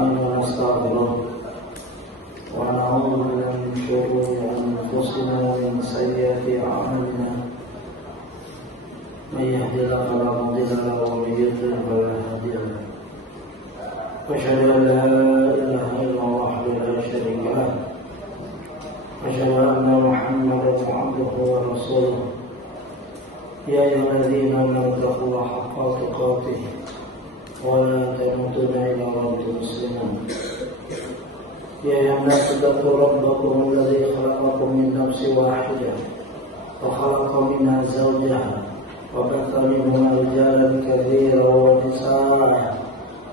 ونستعينه ونستغفره ونعوذ بالله من شرور أنفسنا ومن سيئات أعمالنا من يهد الله فلا مضل له ومن يضلل فلا هادي له أشهد أن لا إله إلا الله وحده لا شريك له أشهد أن محمدا عبده ورسوله يا أيها الذين آمنوا اتقوا الله حق تقاته ولا تموتن إلا وأنتم مسلمون يا أيها الناس اتقوا ربكم الذي خلقكم من نفس واحدة وخلق منها زوجها وبث منهما رجالا كثيرا ونساء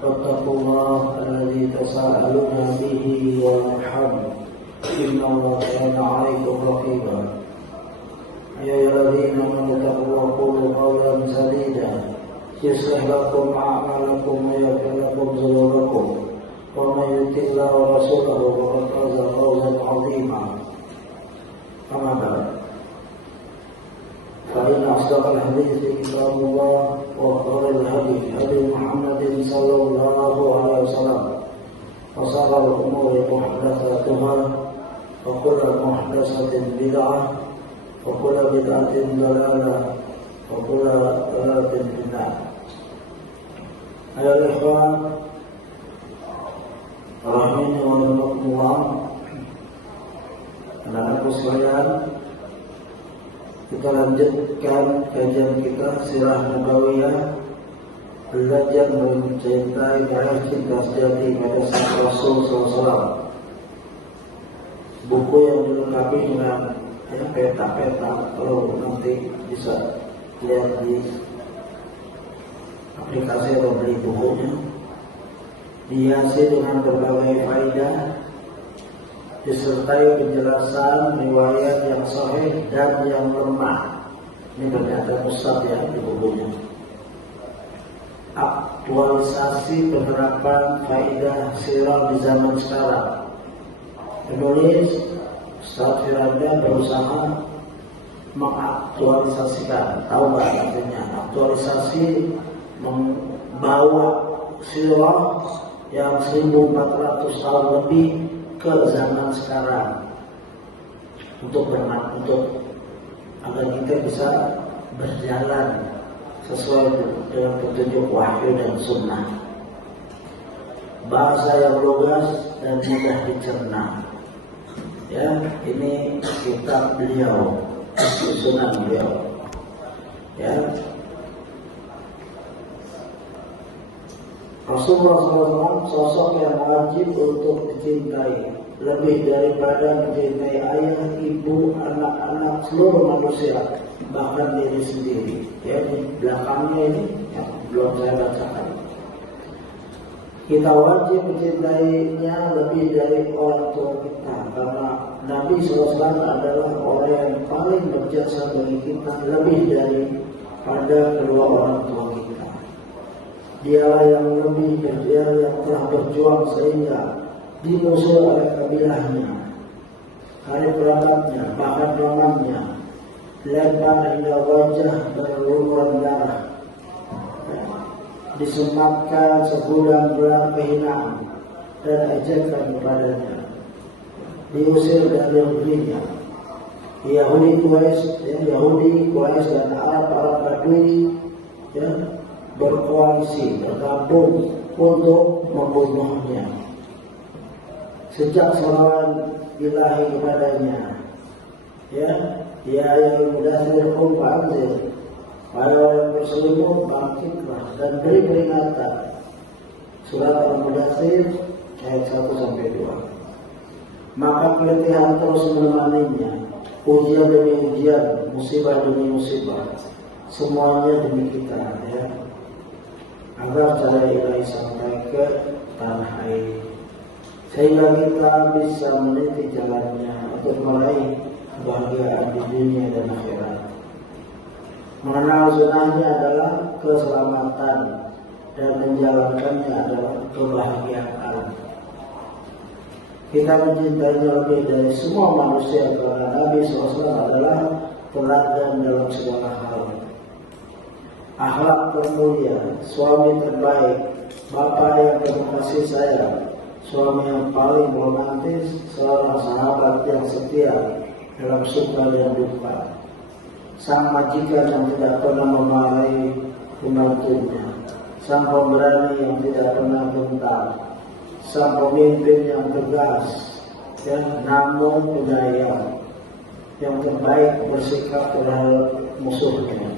واتقوا الله الذي تساءلون به والأرحام إن الله كان عليكم رقيبا يا أيها الذين آمنوا اتقوا الله وقولوا قولا سديدا يصلح لكم أعمالكم ويغفر لكم ذنوبكم ومن يطع الله ورسوله فقد فاز فوزا عظيما أما بعد فإن أصدق الحديث كتاب الله وخير الهدي هدي محمد صلى الله عليه وسلم وشر الأمور محدثاتها وكل محدثة بدعة وكل بدعة ضلالة وكل ضلالة في النار. Ayol ikhwan rahimani wa rahimakumullah, anak-anakku sekalian, kita lanjutkan kajian kita Sirah Nabawiyah, belajar mencintai garis cinta sejati pada sang Rasul SAW. Buku yang dilengkapi dengan peta-peta, kalau nanti bisa lihat di aplikasi atau beli bukunya, dihiasi dengan berbagai faedah, disertai penjelasan riwayat yang sahih dan yang lemah. Ini ternyata pusat ya di bukunya. Aktualisasi penerapan faedah sirah di zaman sekarang. Penulis Ustaz Firanda berusaha mengaktualisasikan, tahu nggak artinya? Aktualisasi, membawa sirah yang 1400 tahun lebih ke zaman sekarang untuk agar kita bisa berjalan sesuai dengan petunjuk wahyu dan sunnah. Bahasa yang lugas dan mudah dicerna. Ya, ini kitab beliau, susunan beliau. Ya, Rasulullah SAW sosok yang wajib untuk dicintai lebih daripada mencintai ayah, ibu, anak-anak, seluruh manusia, bahkan diri sendiri. Ya, di belakangnya ini yang belum saya bacakan. Kita wajib mencintainya lebih dari orang tua kita, karena Nabi SAW adalah orang yang paling berjasa bagi kita lebih daripada kedua orang tua kita. Dialah yang yang telah berjuang sehingga dimusuhi oleh kabilahnya, karib kerabatnya, bahkan pamannya, lempar hingga wajah berlumuran darah, disematkan sebulan-bulan kehinaan dan ejekan kepadanya, diusir dari negerinya. Yahudi Quraisy dan Arab Badui berkoalisi, bergabung untuk membunuhnya. Sejak serangan ilahi kepadanya, ya yang mudaththir qum fa'anzir, wahai orang berselimut, bangkitlah dan beri peringatan. Surat Al-Mudaththir ayat 1-2. Maka pelitihan terus menemaninya, ujian demi ujian, musibah demi musibah, semuanya demi kita, ya, agar cahaya ilahi sampai ke tanah air, sehingga kita bisa meniti jalannya untuk meraih kebahagiaan di dunia dan akhirat. Mengenal sunnahnya adalah keselamatan dan menjalankannya adalah kebahagiaan. Kita mencintainya lebih dari semua manusia karena Nabi SAW adalah teladan dalam segala hal. Akhlak termulia, suami terbaik, bapak yang penuh kasih sayang, suami yang paling romantis, seorang sahabat yang setia dalam suka dan duka, sang majikan yang tidak pernah memarahi pembantunya, sang pemberani yang tidak pernah gentar, sang pemimpin yang tegas, ya, namun penyayang, yang terbaik bersikap terhadap musuhnya,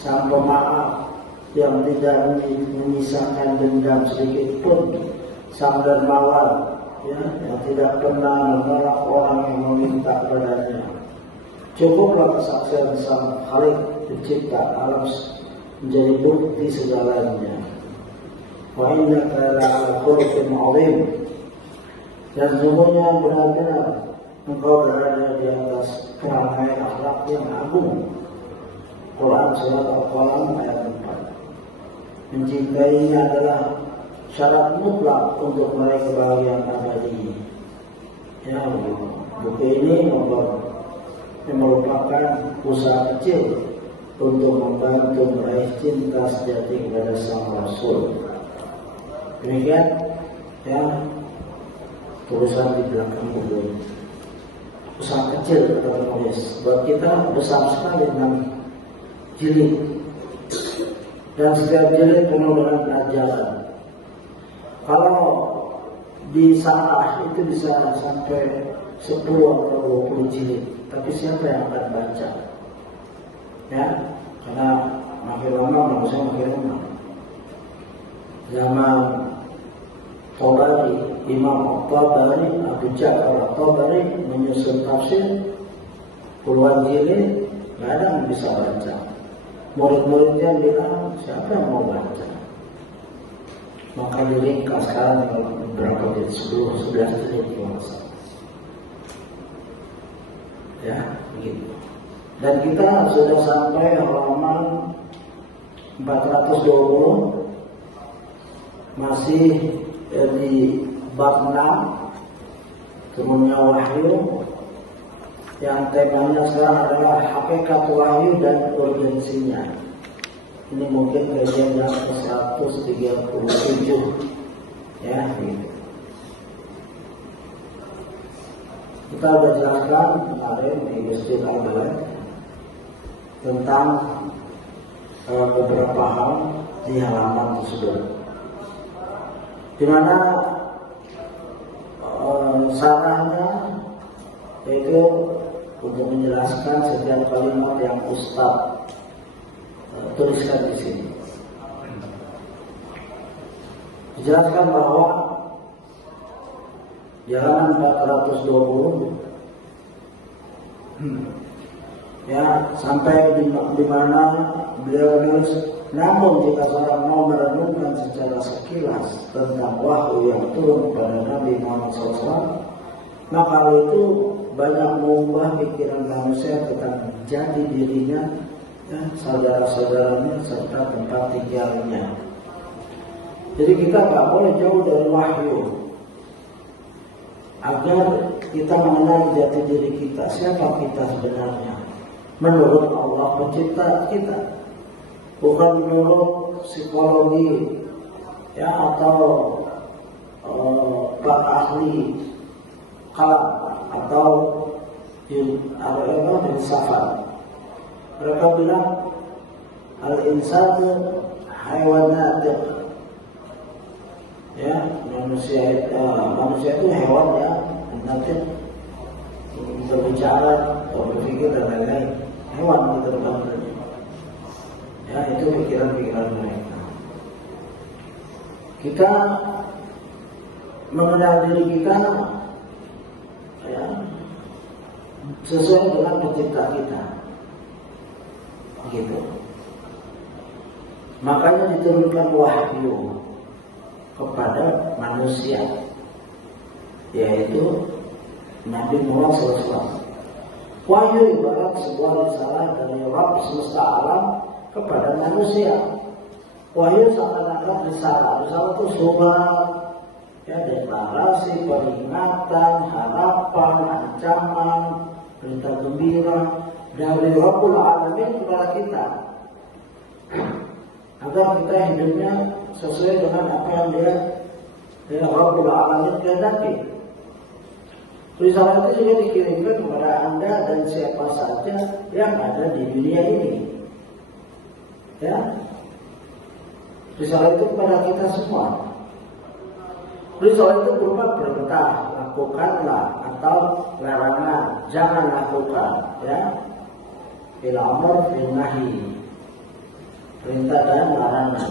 sang pemaaf yang tidak menyisakan dendam sedikit pun, sang dermawan, ya, yang tidak pernah menolak orang yang meminta kepadanya. Cukuplah kesaksian sang Khalik pencipta alam menjadi bukti segalanya. Wa innaka la'ala khuluqin 'azim. Dan semuanya benar-benar engkau berada di atas perangai akhlak yang agung. Quran surat Al-Qalam ayat 4. Mencintainya adalah syarat mutlak untuk meraih kebahagiaan abadi. Ya, buku ini merupakan usaha kecil untuk membantu meraih cinta sejati kepada sang Rasul. Demikian, ya, tulisan di belakang buku ini. Usaha kecil kata penulis. Buat kita besar sekali 6 jilid. Dan setiap jilid penuh dengan pelajaran. Kalau di sarah itu bisa sampai 10 atau 20 jilid. Tapi siapa yang akan baca? Ya, karena makin lama manusia makin lama. Zaman Tabari, Imam Tabari, Abu Ja'far Tabari menyusun tafsir puluhan jilid, nggak ada yang bisa baca. Murid-muridnya bilang, siapa yang mau baca? Maka diringkas sekarang berapa jilid? 10-11 jilid masa. Ya, begitu. Dan kita sudah sampai halaman 420, masih di bab 6, turunnya wahyu, yang temanya sekarang adalah hakikat wahyu dan urgensinya. Ini mungkin kajian yang ke-137, ya, gitu. Kita sudah jelaskan kemarin di Masjid Al-Balad tentang beberapa hal di halaman tersebut, di mana sarahnya yaitu untuk menjelaskan setiap kalimat yang Ustaz tuliskan di sini. Dijelaskan bahwa di halaman 420 ya, sampai di mana beliau menulis, namun jika seorang mau merenungkan secara sekilas tentang wahyu yang turun kepada Nabi Muhammad SAW, maka hal itu banyak mengubah pikiran manusia tentang jati dirinya, ya, saudara-saudaranya serta tempat tinggalnya. Jadi kita tak boleh jauh dari wahyu agar kita mengenal jati diri kita, siapa kita sebenarnya menurut Allah pencipta kita, bukan menurut psikologi, ya, atau para ahli kalam atau filsafat. Mereka bilang al-insanu haywan natiq, ya, manusia itu hewan, ya, natiq, berbicara atau berpikir dan lain-lain. Hewan itu sebenarnya, ya, itu pikiran-pikiran mereka. Kita mengenal diri kita, ya, sesuai dengan pencipta kita, begitu. Makanya diturunkan wahyu kepada manusia, yaitu Nabi Muhammad SAW. Wahyu ibarat sebuah risalah dari Rabb semesta alam kepada manusia. Wahyu seakan-akan risalah itu surat, ya, deklarasi, peringatan, harapan, ancaman, berita gembira dari Rabbul Alamin kepada kita, agar kita hidupnya sesuai dengan apa yang Dia Ya, Rabbul Alamin kehendaki. Risalah itu juga dikirimkan kepada Anda dan siapa saja yang ada di dunia ini. Ya, risalah itu kepada kita semua. Risalah itu berupa perintah, lakukanlah, atau larangan, jangan lakukan. Ya, fil amr fil nahi, perintah dan larangan.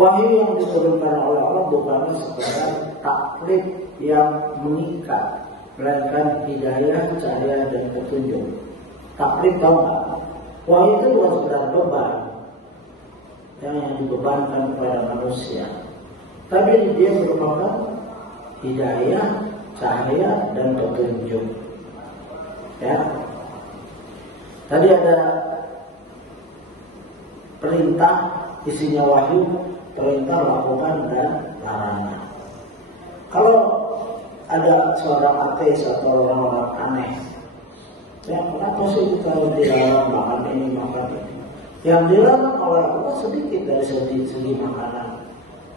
Wahyu yang diturunkan oleh Allah bukanlah sekedar taklid yang mengikat, melainkan hidayah, cahaya dan petunjuk. Taklid tahu nggak? Wahyu itu bukan sekedar beban yang dibebankan kepada manusia, tapi dia merupakan hidayah, cahaya dan petunjuk. Ya, tadi ada perintah, isinya wahyu, perintah, lakukan dan larangan. Kalau ada seorang ateis atau orang-orang aneh, ya kenapa sih kita dilarang makan ini, makan ini? Yang dilarang oleh Allah sedikit dari segi makanan,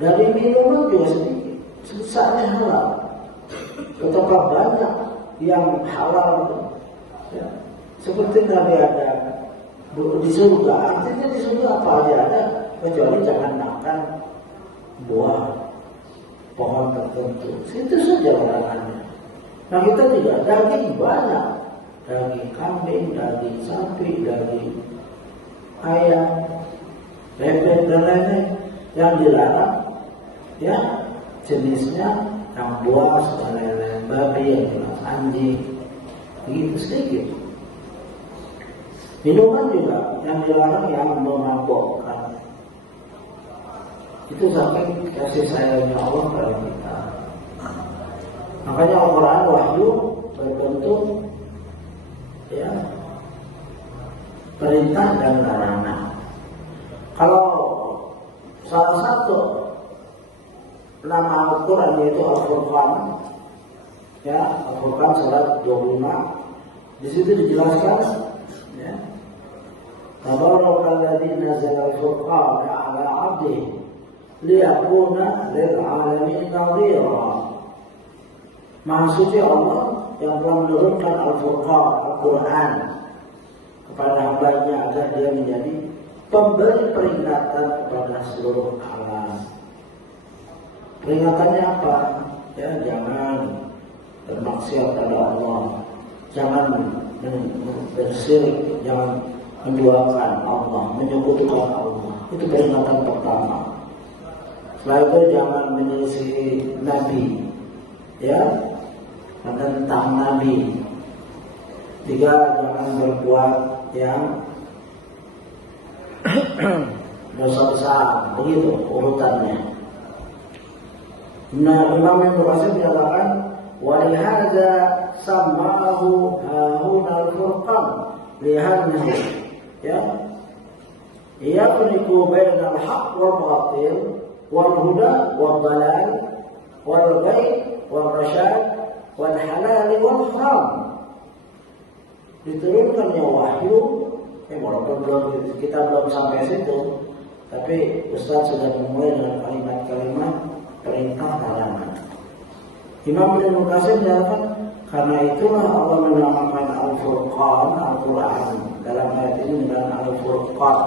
dari minuman juga sedikit, sebesarnya halal. Betapa banyak yang halal itu, ya. Seperti Nabi ada di surga, artinya di surga apa aja ada, kecuali jangan makan buah pohon tertentu. Itu saja larangannya. Nah kita juga daging banyak, daging kambing, daging sapi, daging ayam, bebek dan lain-lain yang dilarang. Ya, jenisnya yang buas dan lain-lain, babi, yang jelas anjing, begitu sedikit. Minuman juga yang dilarang yang memabukkan. Itu saking kasih sayangnya Allah kepada kita. Makanya Al-Quran wahyu berbentuk ya perintah dan larangan. Kalau salah satu nama Al-Quran yaitu Al-Furqan, ya Al-Furqan surat 25, di situ dijelaskan, ya, Tabarakalladzi nazzala al-furqana 'ala 'abdihi liyakuna lil 'alamin nadhira. Maha suci Allah yang telah menurunkan Al-Furqan, Al-Quran kepada hamba-Nya agar dia menjadi pemberi peringatan kepada seluruh alam. Peringatannya apa? Ya, jangan bermaksiat pada Allah, jangan bersyirik, jangan menduakan Allah, menyekutukan Allah. Itu peringatan pertama. Setelah itu jangan menyelisihi Nabi, ya, menentang Nabi. Tiga, jangan berbuat yang dosa besar. Begitu urutannya. Nah, Imam Ibnu Qasim menyatakan walihada sammahu hahuna al-furqan lihannahu, ya, yafriqu bainal haqq wal batil wal huda wal dalal wal ghayb wal rasyad wal halal wal haram. Diturunkannya wahyu, walaupun kita belum sampai situ, tapi Ustaz sudah memulai dengan kalimat-kalimat perintah larangan. Imam Ibnu Qasim menyatakan karena itulah Allah menamakan Al-Furqan, Al-Quran dalam ayat ini dengan Al-Furqan.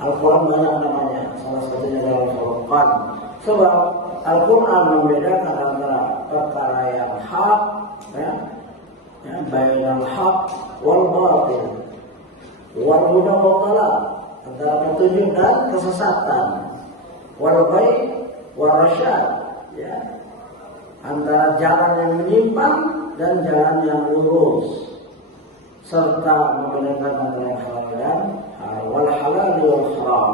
Al-Quran banyak namanya, salah satunya adalah Al-Furqan. Sebab Al-Quran membedakan antara perkara yang hak, ya, bainal haq wal batil, wal huda wal dalal, antara petunjuk dan kesesatan, wal ghaib wal rasyad, ya, antara jalan yang menyimpang dan jalan yang lurus, serta membedakan antara halal dan haram, wal halal wal haram.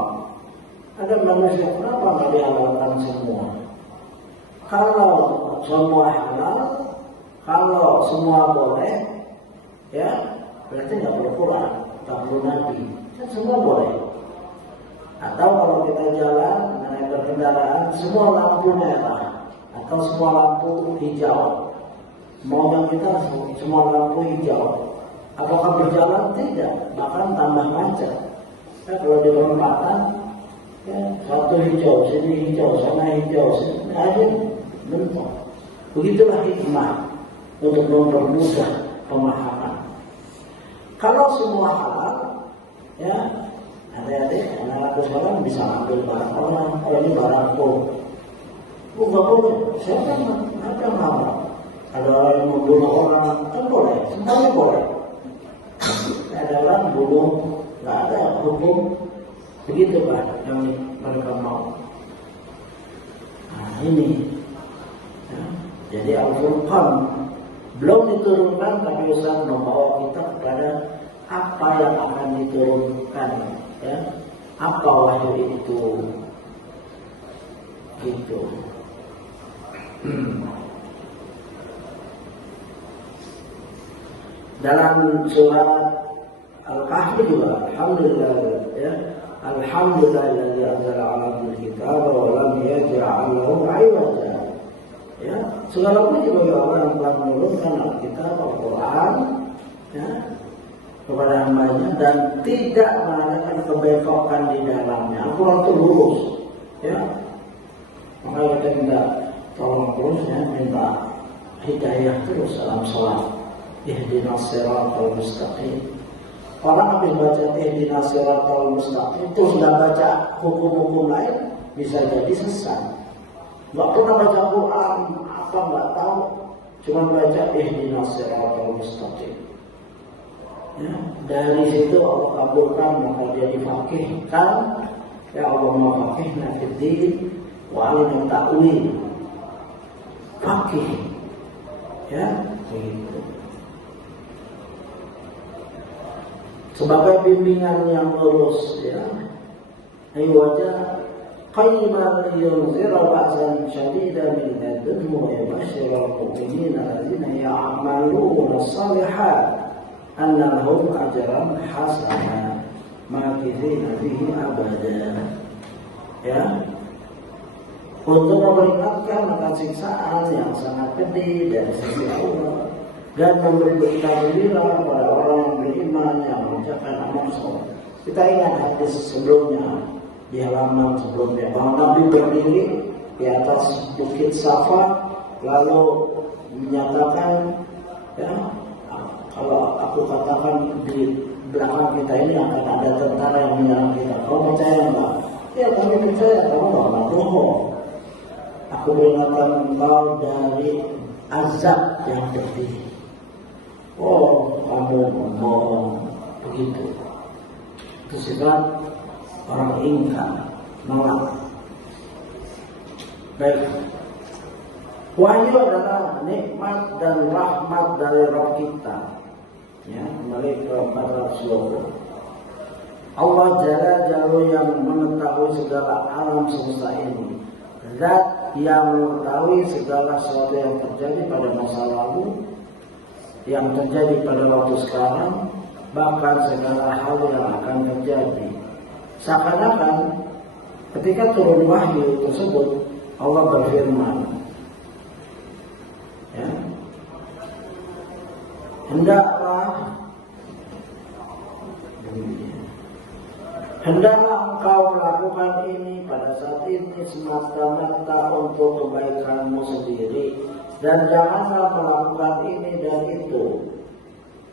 Ada manusia kenapa nggak dihalalkan semua? Kalau semua halal, kalau semua boleh, ya berarti nggak perlu Quran, nggak perlu Nabi, kan semua boleh. Atau kalau kita jalan naik berkendaraan, semua lampu merah atau semua lampu hijau, mau kita semua lampu hijau, apakah berjalan? Tidak, bahkan tambah macet. Kalau di perempatan Ya, satu hijau, sini hijau, sana hijau, sini ada bentuk. Begitulah hikmah untuk mempermudah pemahaman. Kalau semua halal, ya, adik-adik, anak-anak sekarang bisa ambil barang orang, kalau ini barangku. Bukan boleh, siapa yang ada halal? Ada orang yang membunuh orang, kan boleh, semuanya boleh. Ada orang bunuh, nggak ada hukum. Begitu Pak yang mereka mau. Nah ini, ya. Jadi Al-Furqan belum diturunkan, tapi Ustaz membawa kita kepada apa yang akan diturunkan, ya. Apa wahyu itu, gitu. Dalam surat Al-Kahfi juga, alhamdulillah, ya. Alhamdulillahilladzi anzala 'alal kitaba wa lam yaj'al lahu 'iwaja. Ya, segala puji bagi Allah yang telah menurunkan Alkitab Al-Quran, ya, kepada hambanya dan tidak mengadakan kebekokan di dalamnya. Al-Quran itu lurus, ya. Maka kita minta tolong terus, ya, minta hidayah terus dalam salat. Ihdinas siratal mustaqim. Orang habis baca ihdinas siratal mustaqim terus nggak baca hukum-hukum lain, bisa jadi sesat. Nggak pernah baca Quran, apa nggak tahu, cuma baca ihdinas siratal mustaqim. Ya, dari situ Allah kabulkan, maka dia difaqihkan. Ya Allah mafaqihna fiddin wa alimna ta'wil. Faqih, ya, begitu. Sebagai bimbingan yang lurus, ya. Aywaja qayyiman yunzira ba'san syadidan min ladunhu wa yubashshiral mu'minina alladzina ya'maluna as-shalihat anna lahum ajran hasana makithina fihi abada. Ya. Untuk memperingatkan akan siksaan yang sangat pedih dari sisi Allah dan memberi berita gembira pada orang yang beriman yang mengerjakan amal soleh. Kita ingat hadis sebelumnya, di halaman sebelumnya, bahwa Nabi berdiri di atas bukit Safa lalu menyatakan, ya, kalau aku katakan di belakang kita ini akan ada tentara yang menyerang kita, kau percaya enggak? Ya, kami percaya. Kamu enggak bohong. Aku peringatkan engkau dari azab yang pedih. Oh, kamu membohong, begitu. Itu sifat orang ingkar, nolak. Baik. Wahyu adalah nikmat dan rahmat dari Rabb kita. Ya, kembali ke 420. Allah Jalla yang mengetahui segala alam semesta ini. Zat yang mengetahui segala sesuatu yang terjadi pada masa lalu, yang terjadi pada waktu sekarang, bahkan segala hal yang akan terjadi. Seakan-akan ketika turun wahyu tersebut, Allah berfirman, ya, hendaklah engkau melakukan ini pada saat ini semata-mata untuk kebaikanmu sendiri, dan janganlah melakukan ini dan itu.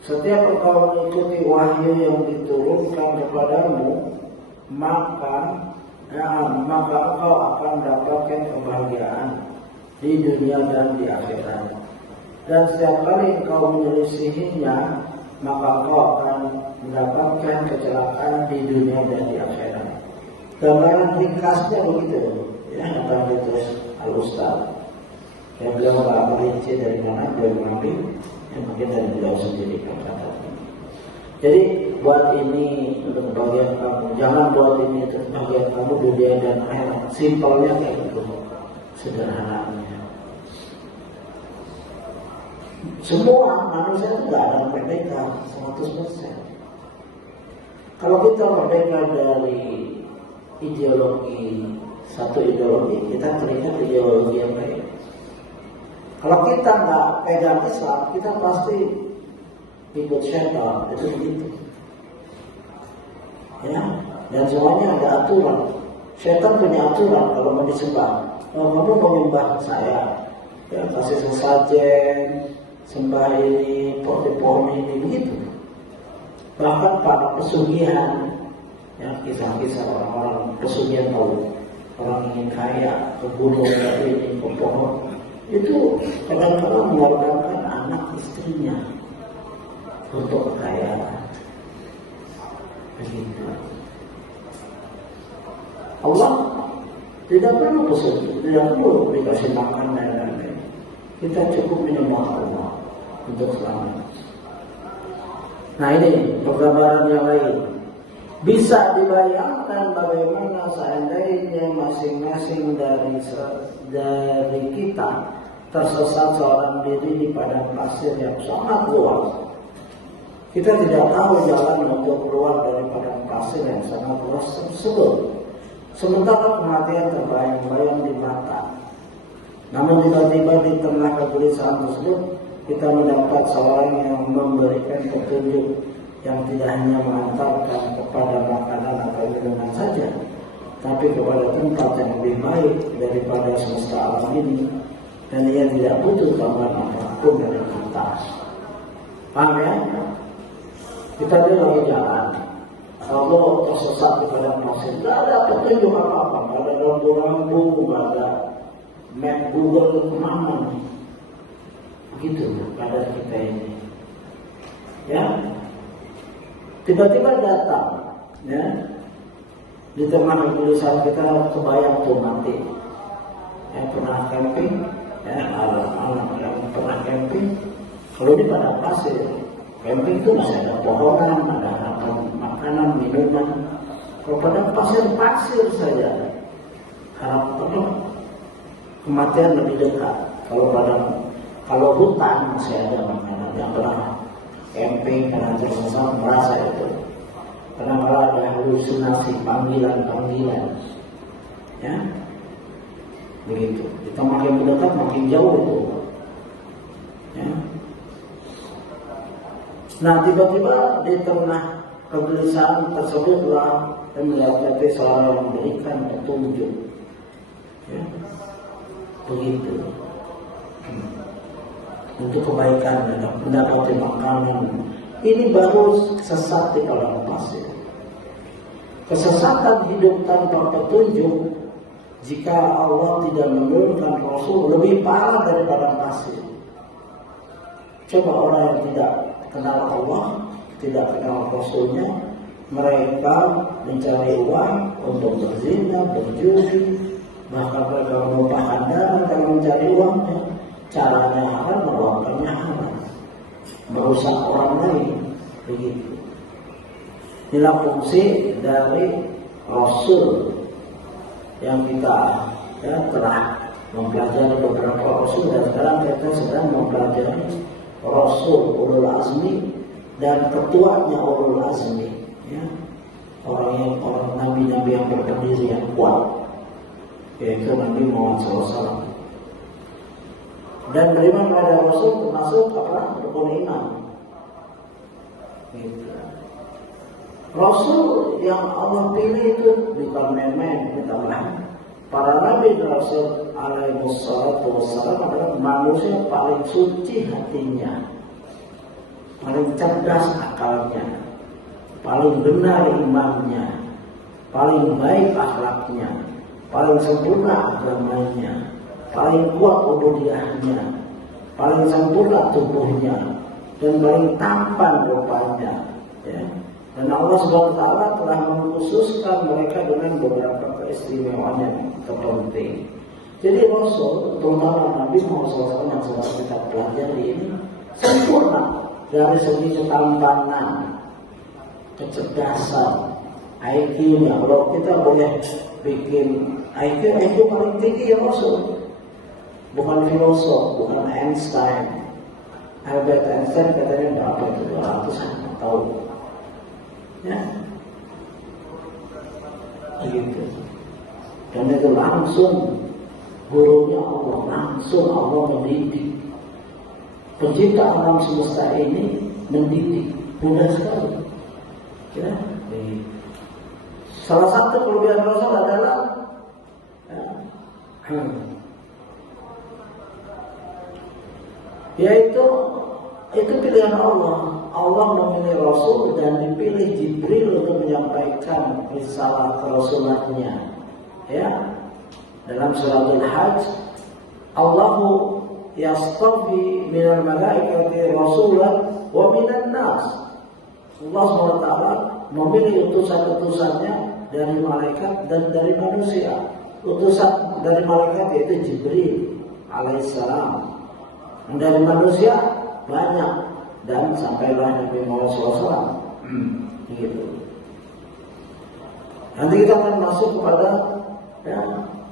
Setiap engkau mengikuti wahyu yang diturunkan kepadamu, maka engkau akan mendapatkan kebahagiaan di dunia dan di akhirat. Dan setiap kali engkau menyelisihinya, maka engkau akan mendapatkan kecelakaan di dunia dan di akhirat. Gambaran ringkasnya begitu, ya, apa ditulis Al-Ustaz. Yang beliau nggak merinci dari mana beliau mengambil, yang mungkin dari beliau sendiri kata. Jadi buat ini untuk bagian kamu, jangan buat ini untuk bagian kamu dunia dan akhirat. Simpelnya kayak gitu, sederhananya. Semua manusia itu nggak ada merdeka 100%. Kalau kita merdeka dari ideologi, satu ideologi, kita terikat ideologi yang lain. Kalau kita nggak pegang Islam, kita pasti ikut syaitan, itu begitu. Ya, dan semuanya ada aturan. Syaitan punya aturan kalau mau disembah. Kalau kamu mau menyembah saya, ya kasih sesajen, sembah ini, pohon ini, begitu. Bahkan para pesugihan, ya kisah-kisah orang-orang pesugihan tahu, orang ingin kaya, ke gunung, ke pohon, itu kadang-kadang mengorbankan anak istrinya untuk kekayaan. Begitu. Allah tidak perlu pesugihan, tidak perlu dikasih makan dan lain-lain. Kita cukup menyembah Allah untuk selamat. Nah ini penggambaran yang lain. Bisa dibayangkan bagaimana seandainya masing-masing dari kita tersesat seorang diri di padang pasir yang sangat luas. Kita tidak tahu jalan untuk keluar dari padang pasir yang sangat luas tersebut. Sementara kematian terbayang-bayang di mata. Namun tiba-tiba di tengah kegelisahan tersebut kita mendapat seorang yang memberikan petunjuk yang tidak hanya mengantarkan kepada makanan atau minuman saja, tapi kepada tempat yang lebih baik daripada semesta alam ini, dan ia tidak butuh tambahan apapun dari kita. Paham ya? Kita lagi jalan, kalau tersesat di padang pasir, tidak ada petunjuk apa-apa, tidak ada rambu-rambu, tidak ada map Google kemana nih. Begitu pada kita ini. Ya, tiba-tiba datang, ya, di tengah kegelisahan kita kebayang tuh mati. Ya, pernah camping, ya, alam yang pernah camping. Kalau di padang pasir, camping itu masih ada pohonan, ada makanan, minuman. Kalau padang pasir saja, harapannya kematian lebih dekat. Kalau hutan masih ada makanan. Yang pernah camping karena tersesat merasa itu. Karena ada halusinasi, panggilan, ya, begitu. Kita makin mendekat makin jauh itu. Ya. Nah tiba-tiba di tengah kegelisahan tersebutlah dan mendapati seorang yang memberikan petunjuk. Ya. Begitu. Untuk kebaikan dan mendapati makanan. Ini baru sesat di padang pasir. Kesesatan hidup tanpa petunjuk, jika Allah tidak menurunkan Rasul, lebih parah dari padang pasir. Coba orang yang tidak kenal Allah, tidak kenal Rasulnya, mereka mencari uang untuk berzina, berjudi, bahkan mereka menumpahkan darah kalau mencari uangnya. Caranya haram, meruangkannya haram, merusak orang lain, begitu. Inilah fungsi dari Rasul yang kita telah mempelajari beberapa Rasul, dan sekarang kita sedang mempelajari Rasul Ulul Azmi dan ketuanya Ulul Azmi, ya. Orang nabi-nabi yang berpendiri yang kuat, yaitu Nabi Muhammad SAW. Dan beriman kepada Rasul termasuk rukun iman. Gitu. Rasul yang Allah pilih itu bukan main-main, bukan. Para nabi dan Rasul alaihi wassalam adalah manusia paling suci hatinya, paling cerdas akalnya, paling benar imannya, paling baik akhlaknya, paling sempurna agamanya, paling kuat ubudiyahnya, paling sempurna tubuhnya, dan paling tampan rupanya, ya. Dan Allah SWT telah mengkhususkan mereka dengan beberapa keistimewaan yang terpenting. Jadi Rasul, terutama Nabi Muhammad SAW yang sedang kita pelajari ini, sempurna dari segi ketampanan, kecerdasan, IQ-nya. Kalau kita boleh bikin IQ paling tinggi ya Rasul. Bukan filosof, bukan Einstein. Albert Einstein katanya berapa itu? 200 tahun. Ya, begitu. Dan itu langsung gurunya Allah, langsung Allah mendidik. Pencipta alam semesta ini mendidik, mudah sekali. Ya, begitu. Salah satu kelebihan Rasul adalah Yaitu itu pilihan Allah. Allah memilih Rasul dan dipilih Jibril untuk menyampaikan risalah kerasulannya. Ya, dalam suratul Hajj, Allahu yastafi minal malaikati rasulan wa minan nas. Allah SWT memilih utusan-utusannya dari malaikat dan dari manusia. Utusan dari malaikat yaitu Jibril alaihissalam. Dari manusia banyak. Dan sampailah Nabi Muhammad SAW. Gitu. Nanti kita akan masuk kepada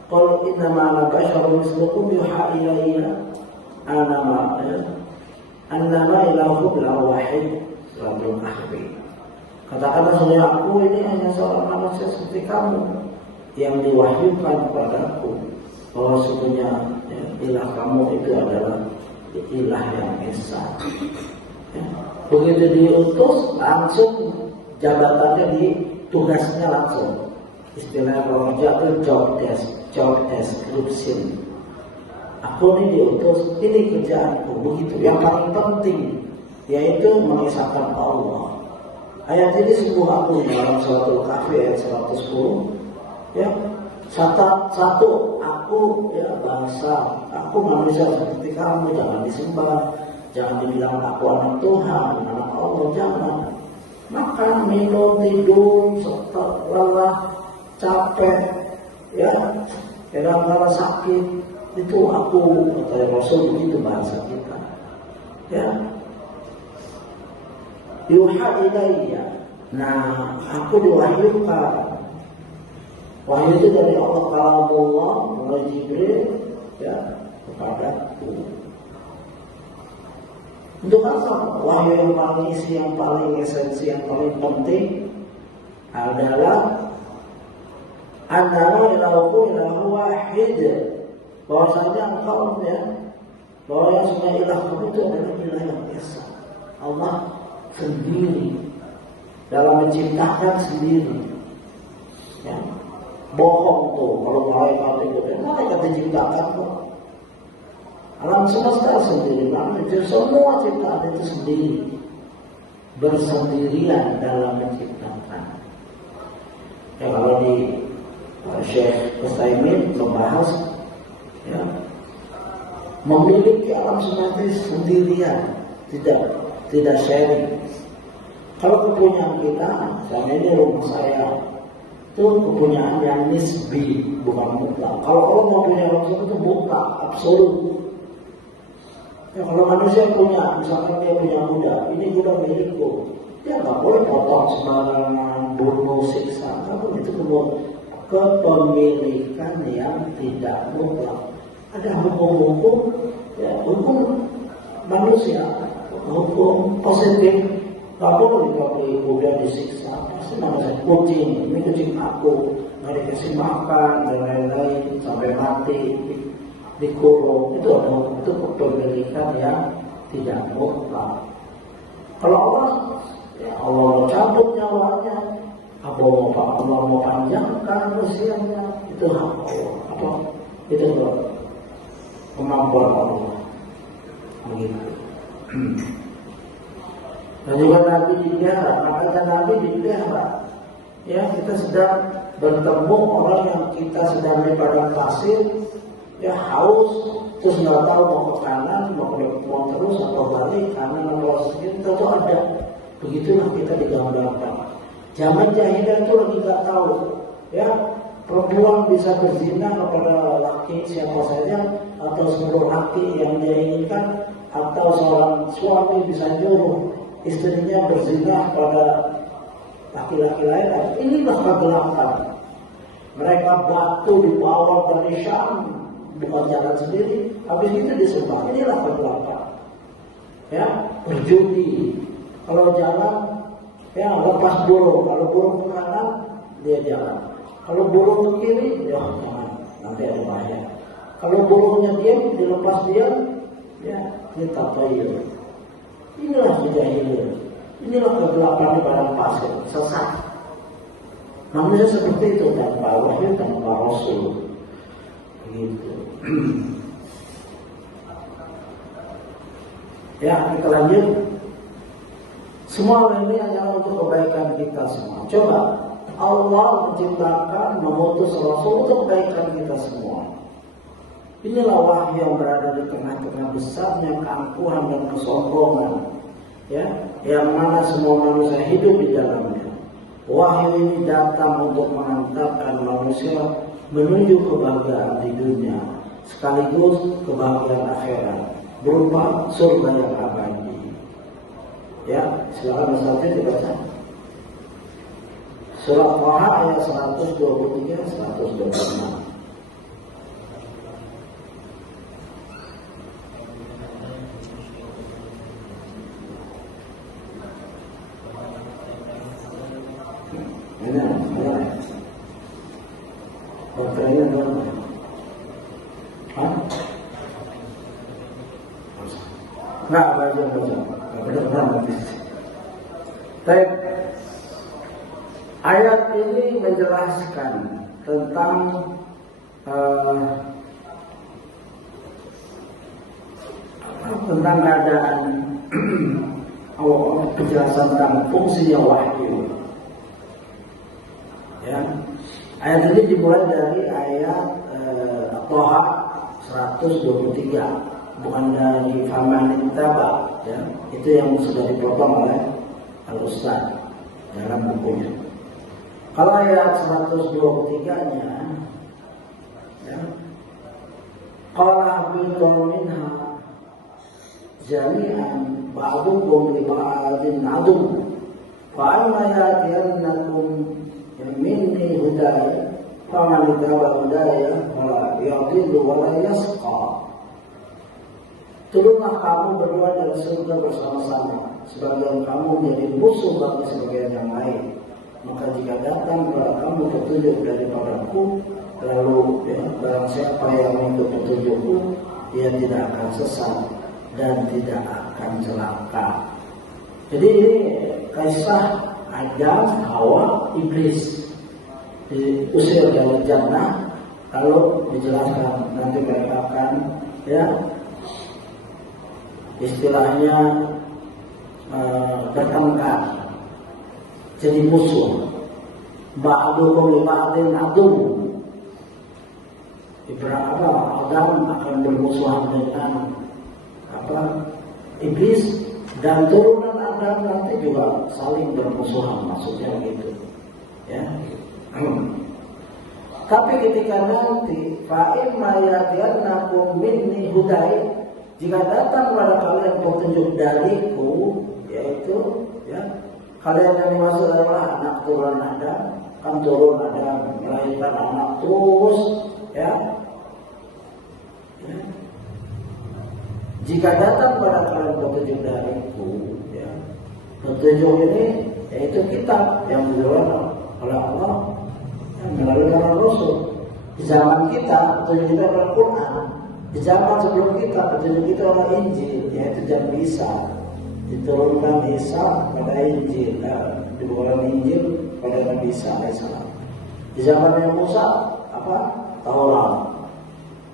qul innama ana basyarun mislukum yuha ilayya annama ilahukum ilahu wahid. Suratul Kahfi. Katakanlah sesungguhnya aku ini hanya seorang manusia seperti kamu yang diwahyukan kepadaku bahwa sesungguhnya ilah kamu itu adalah ilah yang esa. Ya. Begitu diutus langsung jabatannya tugasnya langsung. Istilah kalau kerja itu job description. Aku ini diutus, ini kerjaanku begitu. Yang paling penting yaitu mengisahkan Allah. Ayat ini sungguh aku dalam suratul Kahfi ayat 110. Ya, satu aku ya bangsa, aku manusia seperti kamu, jangan disembah. Jangan dibilang aku anak Tuhan, anak Allah, jangan. Makan, minum, tidur, lelah, capek, ya, kadang-kadang sakit, itu aku, kata Rasul, itu bahasa kita. Ya, yuha ilayya. Nah, aku diwahyukan. Wahyu itu dari Allah Kalamullah melalui Jibril, ya, kepadaku. Untuk apa? Wahyu yang paling isi, yang paling esensi, yang paling penting adalah annama ilahukum ilahu wahid. Bahwasanya engkau bahwa yang sudah ilah itu adalah ilah yang esa. Allah sendiri dalam menciptakan sendiri. Ya. Bohong tuh kalau malaikat itu, malaikat diciptakan kok. Alam semesta sendiri, semua ciptaan itu sendiri, bersendirian dalam menciptakan. Ya, kalau di Syekh Utsaimin membahas, ya, memiliki alam semesta sendirian, tidak sharing. Kalau kepunyaan kita, misalnya ini rumah saya, itu kepunyaan yang nisbi, bukan mutlak. Kalau Allah mau punya langsung itu mutlak, absolut. Ya, kalau manusia punya, misalkan dia punya kuda, ini kuda milikku, dia nggak boleh potong sembarangan, bunuh, siksa. Kalau itu kepemilikan yang tidak mutlak. Ada hukum-hukum, ya, hukum manusia, hukum positif. Nggak boleh kalau kuda disiksa. Pasti manusia kucing, ini kucing aku, nggak dikasih makan dan lain-lain sampai mati. Dikurung, itu kepemilikan yang tidak mutlak. Kalau Allah, ya Allah cabut nyawanya, Allah mau panjangkan usianya, itu hak Allah. Itu kemampuan Allah. Begitu. Dan juga Nabi dipelihara, maka Nabi dipelihara. Ya, kita sedang bertemu orang yang kita sedang di padang pasir. Ya haus, terus nggak tahu mau ke kanan, mau terus atau balik, kanan atau kiri, tentu ada. Begitulah kita digambarkan. Zaman jahiliyah itu lagi nggak tahu, ya perempuan bisa berzina kepada laki siapa saja, atau seluruh hati yang dia inginkan, atau seorang suami bisa nyuruh istrinya berzina pada laki-laki lain. Inilah kegelapan. Mereka batu dibawa dari Syam, bukan jalan sendiri, habis itu disembah. Inilah kegelapan. Ya, berjudi. Kalau jalan, ya lepas burung. Kalau burung ke kanan, dia jalan. Kalau burung ke kiri, ya jangan, nanti ada bahaya. Kalau burungnya diam, dilepas diam, ya kita toyol. Inilah kejahilian. Inilah kegelapan di padang pasir, sesat. Manusia seperti itu tanpa wahyu, tanpa Rasul. Begitu. Ya, kita lanjut. Semua ini hanya untuk kebaikan kita semua. Coba, Allah menciptakan, mengutus Rasul untuk kebaikan kita semua. Inilah wahyu yang berada di tengah-tengah besarnya keangkuhan dan kesombongan, ya, yang mana semua manusia hidup di dalamnya. Wahyu ini datang untuk mengantarkan manusia menuju kebahagiaan di dunia, sekaligus kebahagiaan akhirat berupa surga yang abadi. Ya, silakan Ustaz dibaca. Surah Taha ayat 123-126. Baik, ayat ini menjelaskan tentang keadaan penjelasan tentang fungsinya wahyu. Ya, ayat ini dimulai dari ayat Taha 123, bukan dari Faman Taba, ya, itu yang sudah dipotong oleh Al-Ustaz dalam bukunya. Kalau ayat 123-nya, ya, qala biqul minha jami'an ba'dukum li ba'din adu fa amma ya'tiyannakum minni hudaya faman ittaba hudaya wala yadhillu wala yasqa. Turunlah kamu berdua dari surga bersama-sama, sebagian kamu menjadi musuh bagi sebagian yang lain. Maka jika datang kepada kamu petunjuk daripadaku, lalu ya, barang siapa yang mengikut petunjukku, dia tidak akan sesat dan tidak akan celaka. Jadi ini kisah Adam, Hawa, Iblis diusir dari jannah, lalu dijelaskan nanti mereka akan, ya, istilahnya bertengkar, jadi musuh. Ba'dukum li ba'din adu. Adam akan bermusuhan dengan Iblis, dan turunan Adam nanti juga saling bermusuhan, maksudnya gitu, ya. Tapi ketika nanti fa'in mayatiannakum minni hudai, jika datang kepada kalian petunjuk dariku, yaitu, ya, kalian yang dimaksud adalah anak turunan Adam, kan turun Adam melahirkan anak terus, ya. Jika datang kepada kalian petunjuk dariku, ya, petunjuk ini yaitu kitab yang diberikan oleh Allah melalui para Rasul. Di zaman kita petunjuk kita adalah Quran. Di zaman sebelum kita petunjuk kita adalah Injil, yaitu Nabi Isa. Diturunkan Isa pada Injil, dibawakan Injil pada Nabi Isa alaihissalam. Di zaman Musa Taurat.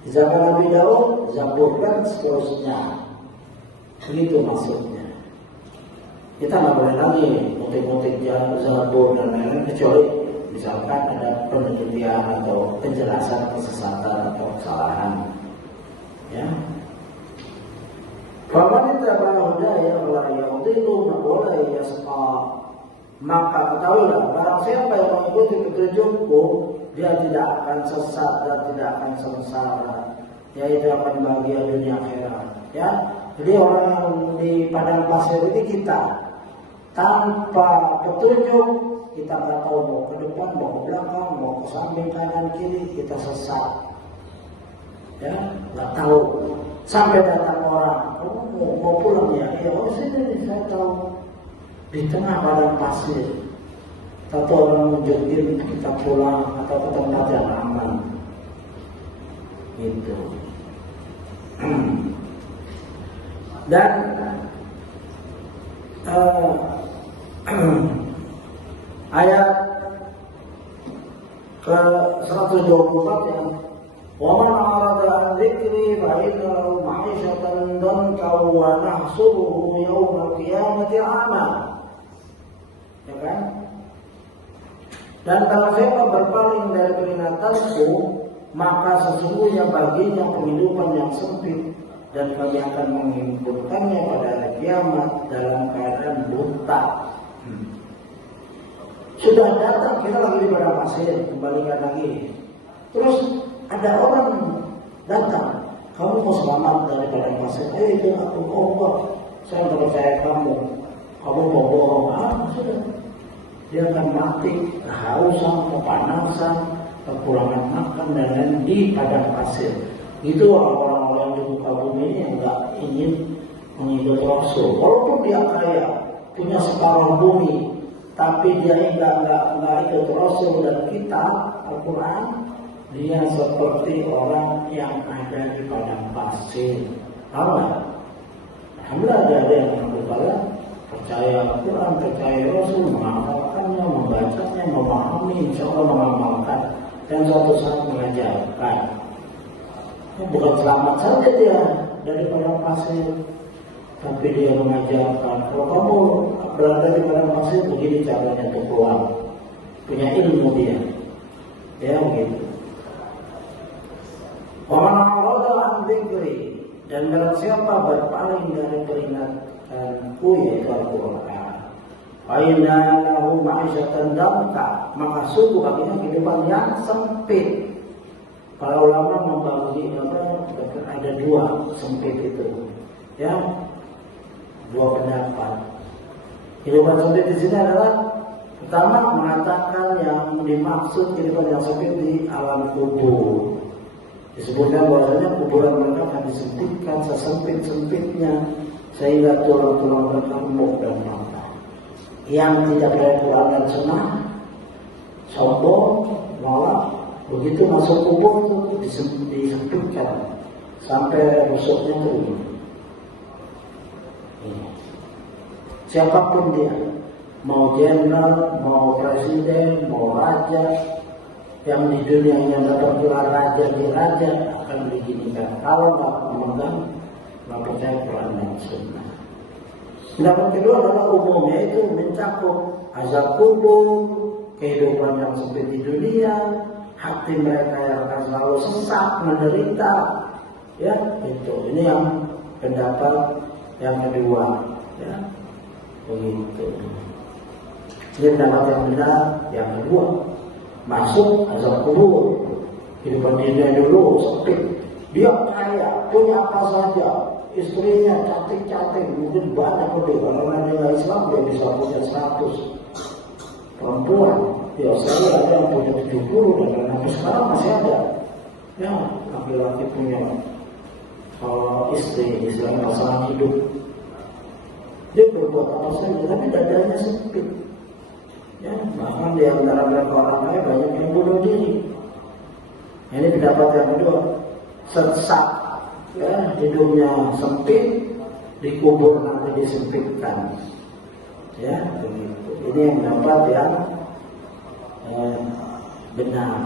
Di zaman Nabi Daud Zabur, dan seterusnya. Begitu maksudnya. Kita nggak boleh lagi motif-motif Zabur dan lain-lain, kecuali misalkan ada penelitian atau penjelasan kesesatan atau kesalahan, ya. Faman ittaba'a hudaya wa yadhillu wa la yasqa. Maka ketahuilah, barang siapa yang mengikuti petunjukku, dia tidak akan sesat dan tidak akan sengsara, yaitu akan bahagia dunia akhirat, ya. Jadi orang yang di padang pasir ini kita, tanpa petunjuk kita nggak tahu mau ke depan, mau ke belakang, mau ke samping, kanan, kiri, kita sesat, ya, nggak tahu. Sampai datang orang, mau pulang ya, sini saya tahu di tengah padang pasir. Satu orang nunjukin kita pulang atau ke tempat yang aman, gitu. Dan ayat ke 124 yang Wa man arada an dzikri fa inna lahu ma'isyatan danka wa nahsuruhu yaumal qiyamati a'ma. Ya kan? Dan kalau siapa berpaling dari peringatanku, maka sesungguhnya baginya kehidupan yang sempit, dan kami akan menghimpunkannya pada hari kiamat dalam keadaan buta. Sudah datang, kita lagi di padang pasir, kembalikan lagi. Terus ada orang datang, kamu mau selamat dari padang pasir? Ayo itu aku kok, saya percaya kamu mau bohong? Sudah. Dia akan mati, kehausan, kepanasan, kekurangan makan dan lain di padang pasir. Itu orang-orang di muka bumi yang nggak ingin mengikut Rasul. Walaupun dia kaya, punya separuh bumi, tapi dia nggak ikut Rasul dan kita Al-Quran, dia seperti orang yang ada di padang pasir. Alhamdulillah ada yang mengatakan percaya Al-Quran, percaya Rasul, mengamalkannya, membacanya, memahami, insya Allah mengamalkan, dan suatu saat mengajarkan. Bukan selamat saja dia dari padang pasir, tapi dia mengajarkan. Kalau kamu berada di padang pasir, begini caranya untuk keluar. Punya ilmu dia, ya begitu. Orang an dzikri, dan barang siapa berpaling dari peringatanku yaitu Al-Quran, aina lahu ma'isyatan danka, maka sungguh baginya kehidupan yang sempit. Para ulama membagi ada dua sempit itu, ya, dua pendapat. Kehidupan sempit di sini adalah pertama mengatakan yang dimaksud kehidupan yang sempit di alam kubur. Disebutkan bahwasanya kuburan mereka akan disempitkan sesempit-sempitnya sehingga tulang-tulang mereka remuk dan patah. Yang tidak percaya Quran dan Sunnah, sombong, malah begitu masuk kubur itu disempitkan sampai rusuknya turun. Siapapun dia, mau jenderal, mau presiden, mau raja, yang di dunia yang dapat gelar raja di raja akan diginikan kalau nggak memegang, nggak percaya Quran dan Sunnah. Pendapat kedua adalah umumnya itu mencakup azab kubur, kehidupan yang sempit di dunia, hati mereka yang akan selalu sesak, menderita, ya itu. Ini yang pendapat yang kedua, ya begitu. Ini pendapat yang benar yang kedua. Masuk azab kubur, kehidupan dunia dulu sempit. Dia kaya, punya apa saja, istrinya cantik-cantik, mungkin banyak lebih. Kalau dia Islam dia bisa punya 100 perempuan. Ya saya ada yang punya 70 dan sampai sekarang masih ada. Ya laki-laki punya istri, istilahnya pasangan hidup. Dia berbuat apa saja, tapi dadanya sempit. Ya, bahkan di antara mereka orang kaya banyak yang bunuh diri. Ini pendapat yang kedua, sesak, ya, hidupnya sempit, dikubur nanti disempitkan. Ya, begitu. Ini yang pendapat yang benar.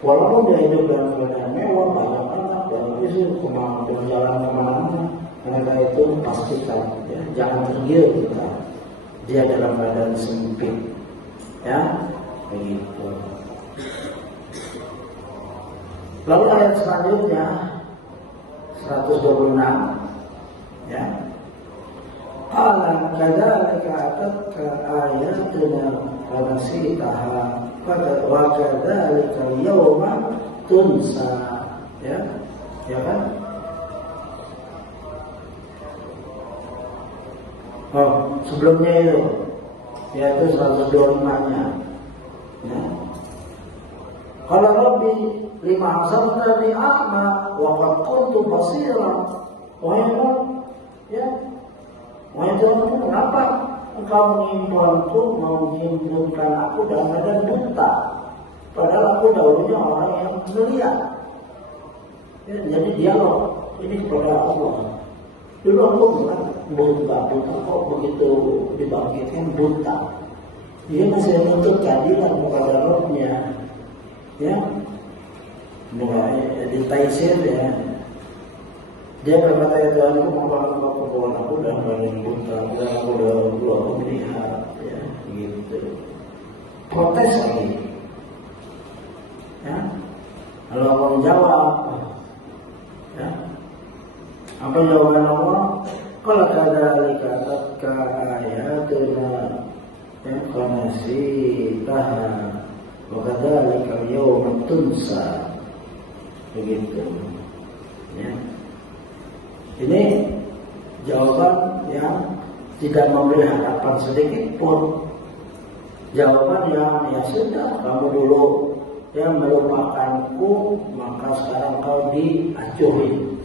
Walaupun dia hidup dalam keadaan mewah, banyak anak, dan itu berjalan kemana-mana. Mereka itu pastikan, ya, jangan tergiur kita. Dia dalam keadaan sempit, ya, begitu. Lalu ayat selanjutnya 126, ya. Alam kadzalika atatka ayatuna fanasitaha wa kadzalika yawma tunsa, ya, ya kan? Oh, sebelumnya itu, yaitu 125-nya. Ya. Kalau Rabbi lima hasartani a'ma wa qad kuntu basira. Wahai Rabb, ya, wahai Tuhan, kenapa engkau menghimpunkan aku dalam keadaan buta? Padahal aku dahulunya orang yang melihat. Ya, jadi dialog ini kepada Allah. Dulu aku bukan buta, kok begitu dibangkitkan buta. Dia masih menuntut keadilan kepada Rabbnya, ya. Mulai di Taisir ya, dia berkata ya Tuhanku, maafkan aku kepulauan aku dan badan buta dan aku melihat, ya, gitu. Protes lagi, ya. Lalu Allah menjawab, ya. Apa jawaban Allah? Qala kadzalika tatka ayatuna ya fanasitaha wa kadzalika yawma tunsa. Begitu. Ya. Ini jawaban yang tidak memberi harapan sedikit pun. Jawaban yang ya sudah, kamu dulu yang melupakanku, maka sekarang kau diacuhin,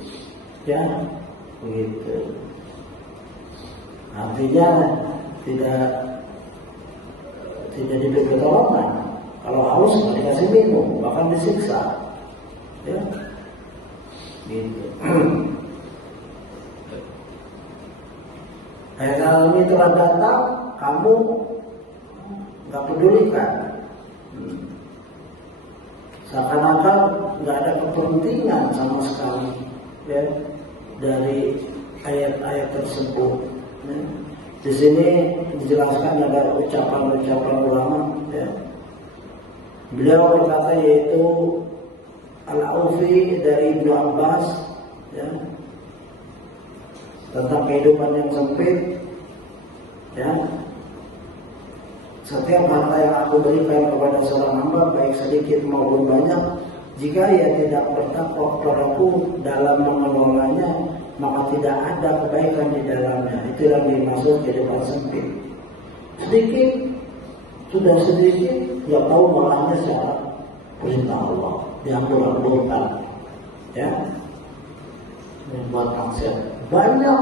ya, begitu. Artinya tidak diberi pertolongan. Kalau haus nggak dikasih minum, bahkan disiksa, ya, gitu. Kalau ini telah datang, kamu nggak pedulikan. Seakan-akan nggak ada kepentingan sama sekali, ya, dari ayat-ayat tersebut. Ya. Di sini dijelaskan ada ucapan-ucapan ulama. Ya. Beliau berkata yaitu Al-Aufi dari Ibnu Abbas, ya, tentang kehidupan yang sempit. Ya. Setiap harta yang aku berikan kepada seorang hamba, baik sedikit maupun banyak, jika ia tidak bertakwa kepadaku dalam mengelolanya, maka tidak ada kebaikan di dalamnya. Itu yang dimaksud kehidupan sempit. Sedikit, sudah sedikit, ya tahu malahnya secara perintah Allah, diampun-ampunkan, ya, membuat maksiat. Banyak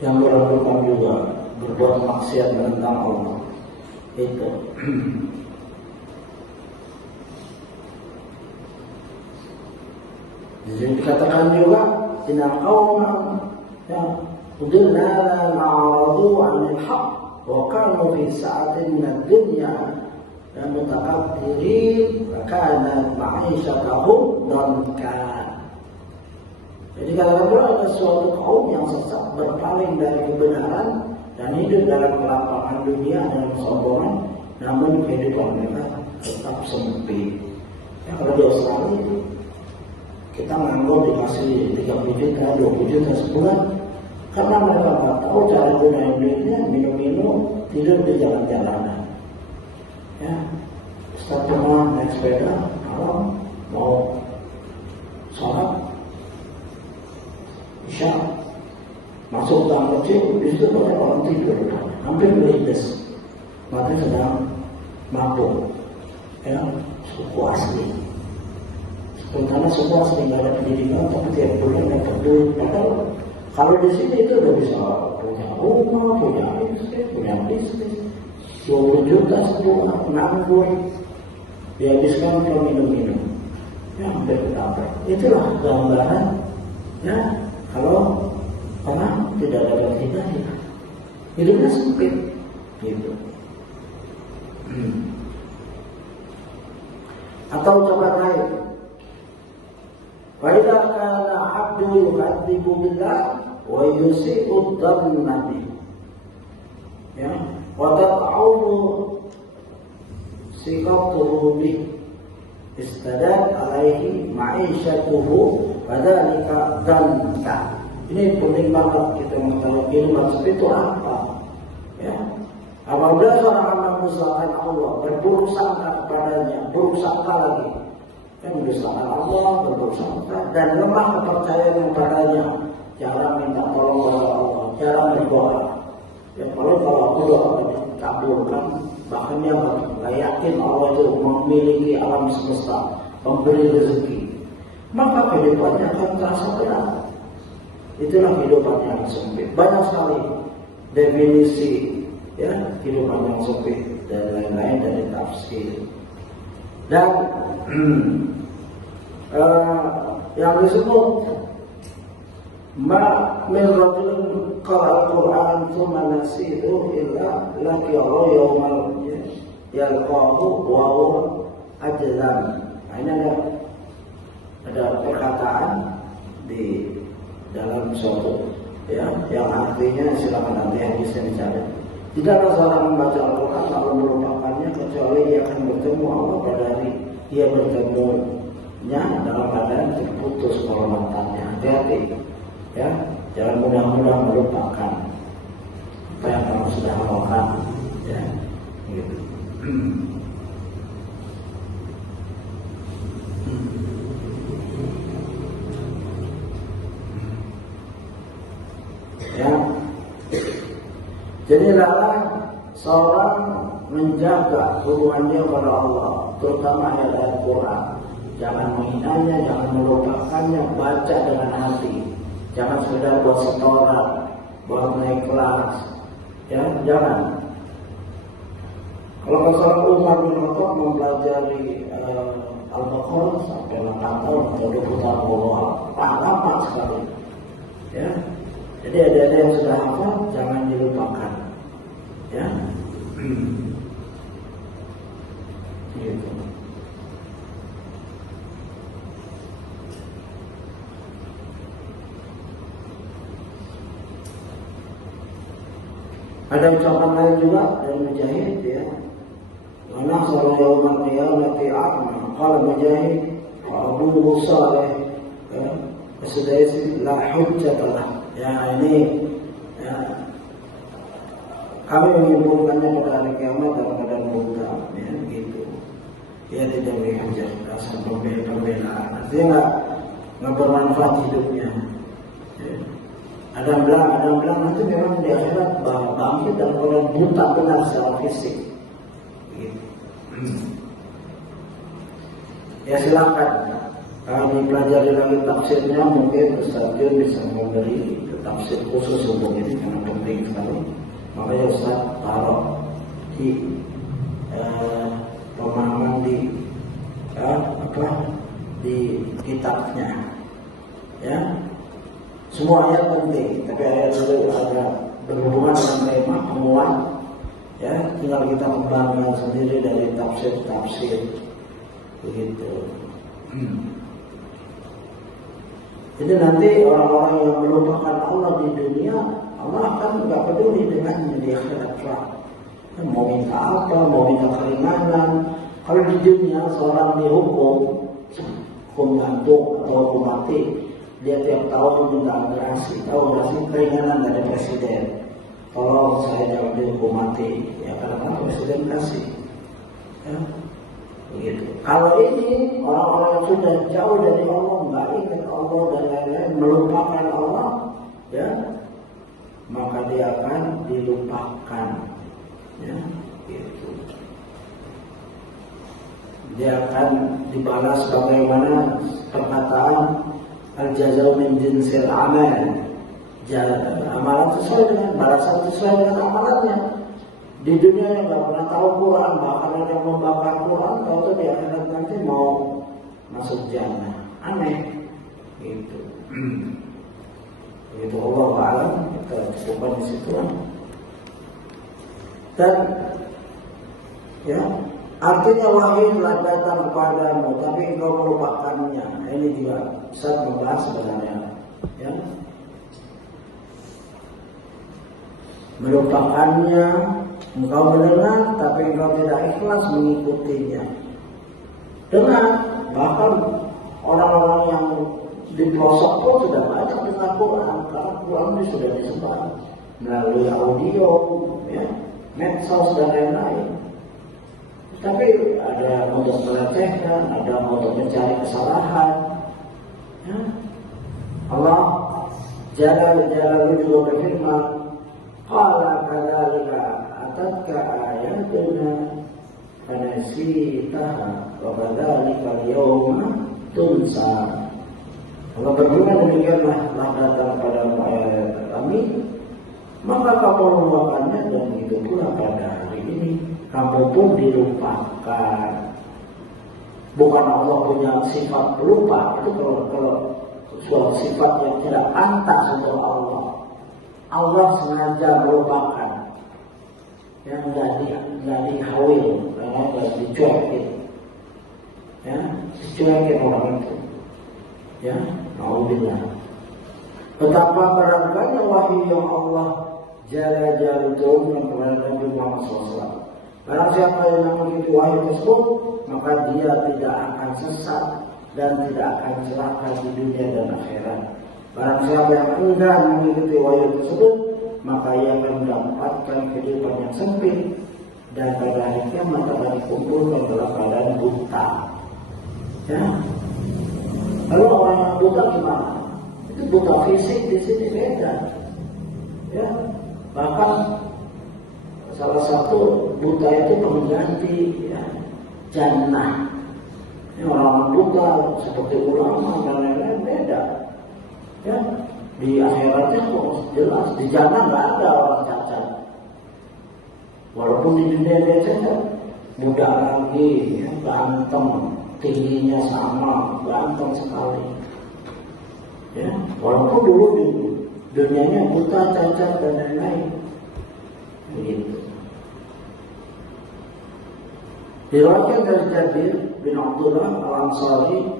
yang melakukan juga berbuat maksiat menentang Allah. Itu. Jadi dikatakan juga inna qauman ya udillana ma'aradu 'anil haqq wa kanu fi sa'atin min ad-dunya mutakabbirin wa kana ma'isyatuhum dhankan. Jadi katakan pula ada suatu kaum yang sesat, berpaling dari kebenaran dan hidup dalam kelapangan dunia dan kesombongan, namun kehidupan mereka tetap sempit. Ya, kalau di Australia itu kita nganggur dikasih 30 juta, 20 juta sebulan, karena mereka nggak tahu cara gunain duitnya, minum-minum, tidur di jalan-jalanan. Ya, setiap teman naik sepeda, kalau mau sholat, isya, masuk dalam kecil, di situ banyak orang tidur, hampir melindes, mati sedang mabuk, ya, suku asli. Karena suku asli nggak ada pendidikan, tapi tiap bulan dapat duit. Padahal kalau di sini itu udah bisa punya rumah, punya istri, punya bisnis, 20 juta sebulan, nganggur, dihabiskan ke minum-minum, ya hampir ketabrak. Itulah gambaran, ya, kalau orang tidak dapat hidayah, hidupnya sempit, gitu. Atau coba lain, wa idza kana 'abdu yukadzibu billah wa yusi'u dhanna bihi, ya, wa tat'awnu siqatuhu bihi istadat alaihi ma'isyatuhu fadzalika dhanka. Ini penting banget kita mengetahui kehidupan seperti itu apa, ya. Apabila seorang hamba mendustakan Allah, berburuk sangka kepadanya, buruk sangka lagi, mendustakan Allah, berburuk sangka dan lemah kepercayaan kepadanya, cara minta tolong kepada Allah, cara berdoa. Ya, kalau aku doa kabulkan, bahkan dia nggak yakin Allah itu memiliki alam semesta, memberi rezeki, maka kehidupannya akan terasa berat. Itulah kehidupan yang sempit. Banyak sekali definisi, ya, kehidupan yang sempit dan lain-lain dari tafsir. Dan yang disebut ma min rajulin qara al-Qur'an thumma nasihu illa laqiyahu yawmal yalqahu wa huwa ajlam. Nah, ini ada perkataan di dalam suatu ya yang artinya silakan nanti yang bisa dicari. Tidaklah seorang membaca Al-Quran lalu melupakannya kecuali ia akan bertemu Allah pada hari ia bertemunya dalam keadaan terputus kehormatannya. Hati-hati ya, jangan mudah-mudah melupakan apa yang kamu sudah lakukan ya gitu. Ya, jadi adalah seorang menjaga hubungannya kepada Allah, terutama ayat-ayat Quran. Jangan menghinanya, jangan melupakannya, baca dengan hati. Jangan sekedar buat setoran, buat naik kelas. Ya, jangan. Kalau seorang Umar bin Khattab mempelajari Al-Baqarah sampai 8 tahun atau 20 tahun, lama sekali. Ya. Jadi ada yang sudah hafal jangan dilupakan, ya. Gitu. Ada ucapan lain juga dari Mujahid ya. Wa nahsara yawmal qiyamati a'ma. Qala Mujahid wa Abu Saleh As-Sudaisi la hujjata lah. Ya ini ya, kami menyimpulkannya pada hari kiamat dalam keadaan buta ya gitu. Ya tidak memberikan dasar pembelaan. Artinya nggak bermanfaat hidupnya. Ya. Ada yang bilang nanti memang di akhirat bangkit dan orang buta benar secara fisik. Gitu. Ya silakan. Kalau dipelajari lagi tafsirnya mungkin Ustaz Jun bisa memberi tafsir khusus untuk ini karena penting sekali. Makanya Ustaz taruh di pemahaman di kitabnya. Ya, semua ayat penting, tapi ayat itu ada berhubungan dengan tema temuan. Ya, tinggal kita kembangkan sendiri dari tafsir begitu. Jadi nanti orang-orang yang melupakan Allah di dunia, Allah akan tidak peduli dengannya di akhirat kelak. Mau minta apa, mau minta keringanan. Kalau di dunia seorang dihukum gantung atau hukum mati, dia tiap tahun minta gerasi, keringanan dari presiden. Tolong saya jangan dihukum mati, ya karena presiden kasih. Ya. Begitu. Kalau ini orang-orang yang sudah jauh dari Allah, nggak ingat Allah dan lain-lain, melupakan Allah, ya, maka dia akan dilupakan, ya, gitu. Dia akan dibalas bagaimana perkataan al-jazau min jinsil amal. Amalan sesuai dengan balasan sesuai dengan amalannya. Di dunia yang nggak pernah tahu Quran, bahkan ada yang membakar Quran, tahu tuh di akhirat nanti mau masuk jannah, aneh, gitu. Begitu Allah alam, kita cukupkan di situ. Dan ya, artinya wahyu telah datang kepadamu, tapi engkau melupakannya. Ini juga bisa membahas sebenarnya, ya. Melupakannya. Engkau mendengar, tapi engkau tidak ikhlas mengikutinya. Dengar, bahkan orang-orang yang di pelosok pun sudah banyak dengar Quran, karena Quran ini sudah disebar melalui audio, ya, medsos dan lain-lain. Tapi ada untuk melecehkan, ada untuk mencari kesalahan. Ya. Allah Jalla juga berfirman, qala kadzalika atatka ayatuna fanasitaha wa kadzalika al-yawma tunsa. Allah berfirman, demikianlah telah datang pada ayat kami, maka kamu melupakannya, dan begitu pula pada hari ini kamu pun dilupakan. Bukan Allah punya sifat pelupa, itu kalau suatu sifat yang tidak pantas untuk Allah. Allah sengaja melupakan, yang nggak dihawil, karena nggak dicuekin, ya dicuekin orang itu, ya alhamdulillah. Betapa beratnya wahyu yang Allah jalla turunkan kepada Nabi Muhammad SAW. Barang siapa yang mengikuti wahyu tersebut, maka dia tidak akan sesat dan tidak akan celaka di dunia dan akhirat. Barang siapa yang enggan mengikuti wahyu tersebut, maka ia akan mendapatkan kehidupan yang sempit dan pada hari kiamat akan dikumpulkan dalam keadaan buta. Ya. Lalu orang yang buta gimana? Itu buta fisik di sini beda. Ya. Bahkan salah satu buta itu pengganti ya, jannah. Ini orang buta seperti ulama dan lain-lain beda. Ya, di akhiratnya kok jelas, di jannah nggak ada orang cacat. Walaupun di dunia dia cacat, muda lagi, ya, ganteng, tingginya sama, ganteng sekali. Ya, walaupun dulu di dunianya buta, cacat dan lain-lain. Begitu. Diriwayatkan dari Jabir bin Abdullah Al-Ansari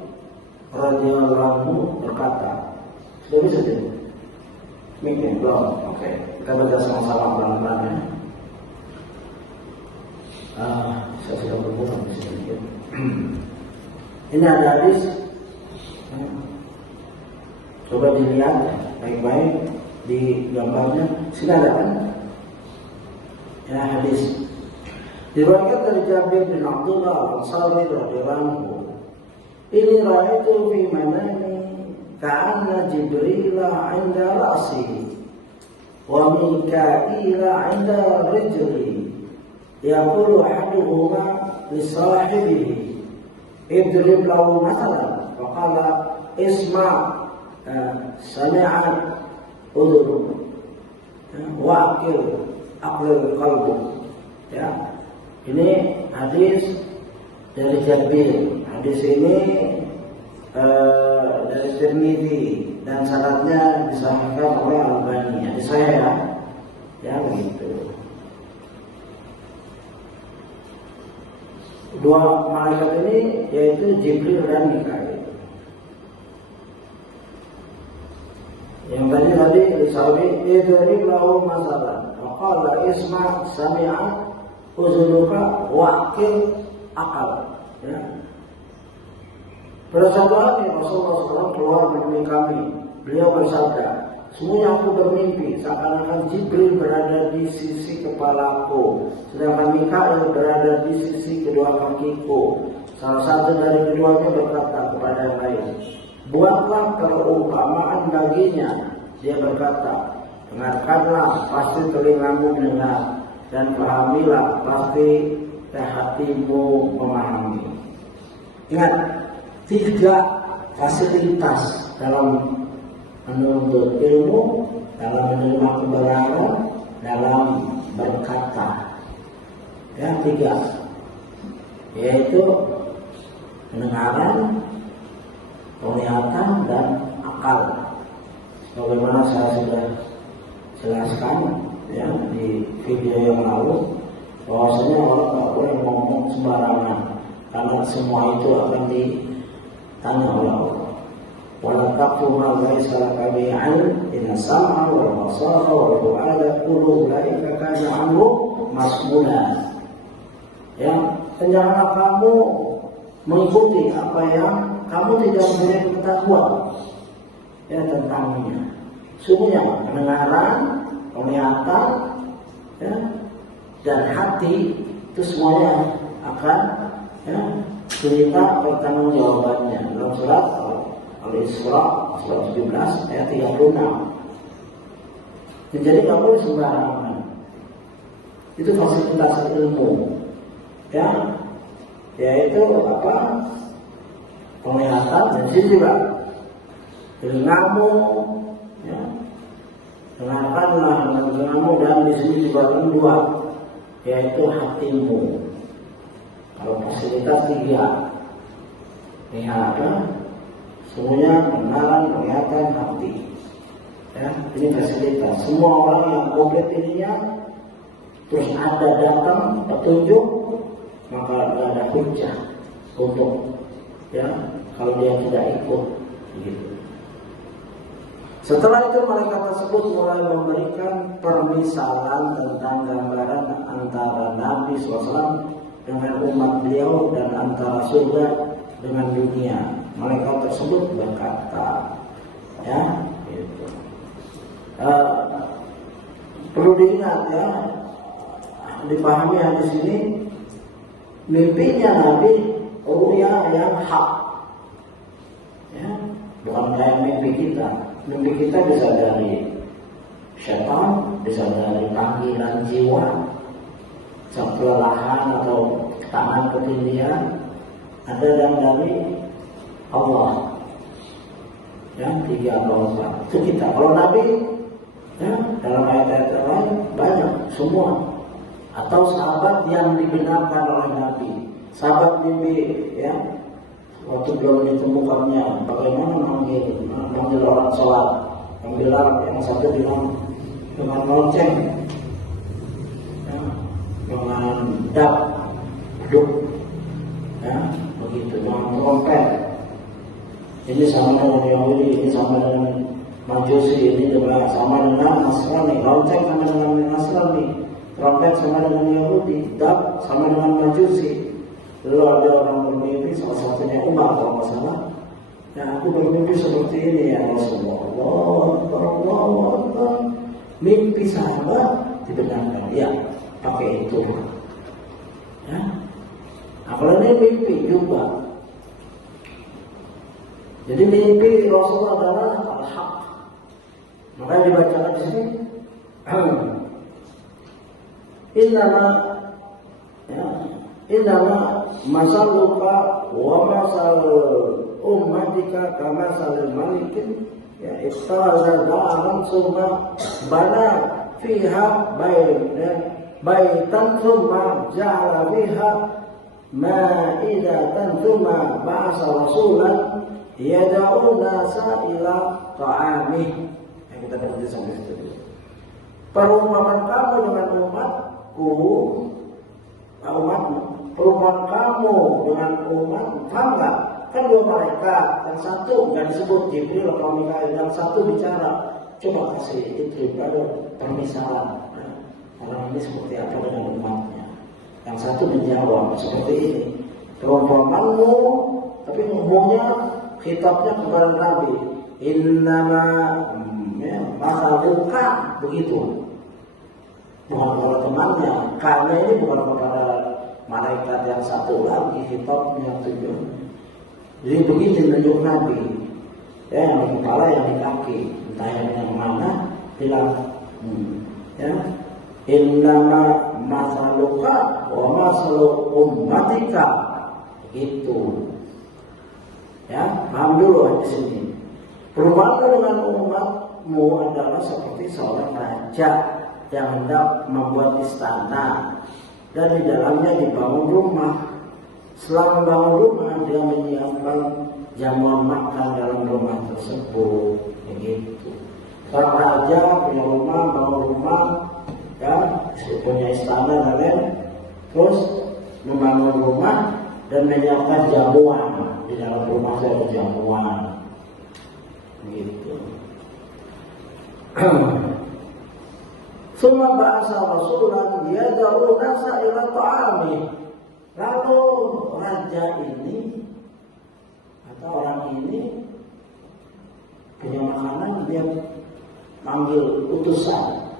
radhiyallahu anhu berkata, sudah bisa tidak? Mungkin belum. Oke, kita baca sama-sama pelan-pelan ya. Saya sudah berputar di sini. Ini ada hadis. Coba dilihat baik-baik di gambarnya. Sudah ada kan? Ya, hadis. Diriwayatkan dari Jabir bin Abdullah Al-Ansari radhiyallahu anhu. Ini ra'aitu fi manami ka'anna Jibrila 'inda ra'si wa Mika'ila 'inda rijli yaqulu ahaduhuma li sahibihi idrib lahu mathalan faqala isma' sami'at udhun wa aqil qalbu. Ya, ini hadis dari Jabir. Hadis ini dari Tirmidzi dan sanadnya disahihkan oleh Albani. Hadis saya ya begitu. Dua malaikat ini yaitu Jibril dan Mikail. Yang tadi disawi itu lahu masalah. Qala isma sami'a uzunuka waqil akal. Ya. Pada suatu hari Rasulullah SAW keluar menemui kami. Beliau bersabda, semuanya aku bermimpi seakan-akan Jibril berada di sisi kepalaku, sedangkan Mikail berada di sisi kedua kakiku. Salah satu dari keduanya berkata kepada yang lain, buatlah perumpamaan baginya. Dia berkata, dengarkanlah, pasti telingamu mendengar, dan pahamilah, pasti hatimu memahami. Ingat, 3 fasilitas dalam menuntut ilmu, dalam menerima kebenaran, dalam berkata. Ya, 3, yaitu pendengaran, penglihatan, dan akal. Bagaimana saya sudah jelaskan ya di video yang lalu, bahwasanya orang tak boleh ngomong sembarangan karena semua itu akan ditanya oleh Allah. Wala taqfu ma laysa laka bihi 'ilm inna sam'a wal basara wal fu'ada kullu ulaika kana 'anhu mas'ula. Ya, janganlah kamu mengikuti apa yang kamu tidak punya pengetahuan ya tentangnya. Sungguhnya pendengaran, penglihatan, ya, dan hati itu semuanya akan ya, kita bertanggung jawabannya dalam surat Al-Isra surat 17 ayat 36. Jadi kamu sembarangan. Itu fasilitas ilmu, ya, yaitu apa? Penglihatan dan sisi juga telingamu, ya, dengarkanlah telingamu, dan di sini juga kedua, yaitu hatimu. Kalau fasilitas 3, ini apa? Semuanya pengenalan, penglihatan, hati. Ya, ini fasilitas. Semua orang yang komplit ininya, terus ada datang petunjuk, maka ada hujah untuk ya kalau dia tidak ikut, gitu. Setelah itu malaikat tersebut mulai memberikan permisalan tentang gambaran antara Nabi SAW dengan umat beliau dan antara surga dengan dunia. Malaikat tersebut berkata, ya, gitu. Perlu diingat ya, dipahami hadis ini, mimpinya Nabi ruya yang hak, ya, bukan kayak mimpi kita. Mimpi kita bisa dari syaitan, bisa dari panggilan jiwa, kelelahan atau tangan ketindihan, ada yang dari Allah. Ya, 3 atau 4 itu kita. Kalau Nabi, ya, dalam ayat-ayat lain banyak semua. Atau sahabat yang dibenarkan oleh Nabi, sahabat mimpi, ya, waktu belum ditemukannya, bagaimana manggil orang sholat, manggil yang satu dengan lonceng, ya, dengan dap, duk, ya, begitu, dengan trompet. Ini sama dengan Yahudi, ini sama dengan Majusi, ini juga sama dengan Nasrani, lonceng sama dengan Nasrani, trompet sama dengan Yahudi, dap sama dengan Majusi. Lalu ada orang bermimpi, salah satunya Umar kalau nggak salah, ya, aku bermimpi seperti ini ya Rasulullah. Mimpi sahabat dibenarkan, ya, pakai itu. Ya, apalagi mimpi juga. Jadi mimpi Rasulullah adalah al-haq. Makanya dibacakan di sini, Innama masaluka wa masal ummatika kamasal malikin ya istaza da'aran summa bana fiha baitan summa ja'ala fiha ma'idatan summa ba'asa rasulan yada'u nasa ila ta'amih. Yang kita berhenti sampai situ. Perumpamaan kamu dengan umatmu, perumpamaan kamu dengan umat, paham nggak? Kan 2 malaikat, yang satu nggak disebut Jibril atau Mikail, yang satu bicara. Coba kasih itu ada permisalan. Nah, orang ini seperti apa dengan umatnya? Yang satu menjawab seperti ini. Perumpamaanmu, tapi ngomongnya, khitabnya kepada Nabi. Innama masaluka, begitu. Bukan kepada temannya, karena ini bukan kepada malaikat yang satu lagi, khitabnya tujuh. Jadi begitu menunjuk Nabi, ya, yang di kepala, yang di kaki, entah yang mana, bilang, ya, innama masaluka wa masalu ummatika, begitu. Ya, paham dulu di sini. Perumpamaan dengan umatmu adalah seperti seorang raja yang hendak membuat istana dan di dalamnya dibangun rumah. Setelah membangun rumah, dia menyiapkan jamuan makan dalam rumah tersebut, begitu. Seorang raja punya rumah, bangun rumah, ya, punya istana dan lain, terus membangun rumah dan menyiapkan jamuan di dalam rumah. Saya ada jamuan, begitu. Semua bahasa Rasulullah dia jauh nasa ila ta'ami. Lalu raja ini atau orang ini punya makanan, dia panggil utusan.